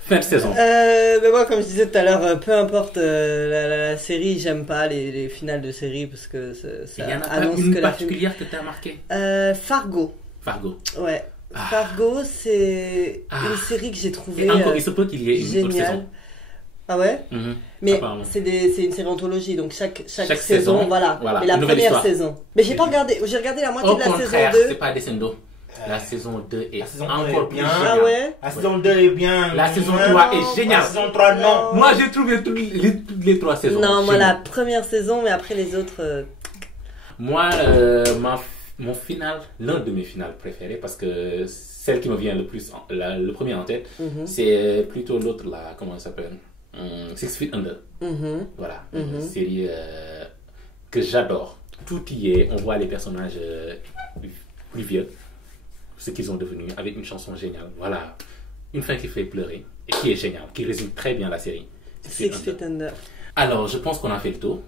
fin de saison. Mais moi, comme je disais tout à l'heure, peu importe la série, j'aime pas les finales de série parce que ça Il y en a pas annonce une que la particulière que tu as marqué? Fargo. Fargo. Ouais. Fargo, c'est une série que j'ai trouvée Et encore, il se peut qu'il y ait une autre géniale. saison. Ah ouais? Mhm. Mais Apparemment. c'est une série anthologie, donc chaque Chaque saison, saison, voilà. voilà, Mais la une nouvelle première histoire. saison. Mais j'ai regardé la moitié Au de la saison contraire, 2. c'est pas descendo. La saison 2 est La saison encore 2 plus est bien. géniale. Ah ouais? La saison 2 est bien. La saison Non, 3 est géniale. La saison 3, non. Moi, j'ai trouvé toutes les 3 saisons. Non, moi la géniales. première saison, mais après les autres. Moi, mon final, l'un de mes finales préférés, parce que celle qui me vient le plus, le premier en tête, c'est plutôt l'autre là, comment elle s'appelle? 6 Feet Under. Voilà, une série que j'adore. Tout y est, on voit les personnages plus vieux, ce qu'ils sont devenus, avec une chanson géniale. Voilà, une fin qui fait pleurer et qui est géniale, qui résume très bien la série. Six Feet Under. Alors, je pense qu'on a fait le tour.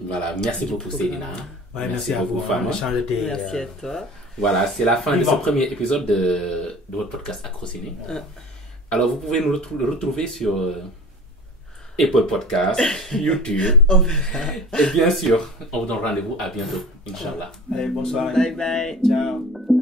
Voilà, merci beaucoup Célina. Ouais, merci à vous. Fama. Merci à toi. Voilà, c'est la fin de ce Bon. premier épisode de votre podcast Acrociné. Alors, vous pouvez nous retrouver sur Apple Podcast, YouTube. On verra. Et bien sûr, on vous donne rendez-vous à bientôt, Inch'Allah. Allez, bonsoir. Bye bye. Ciao.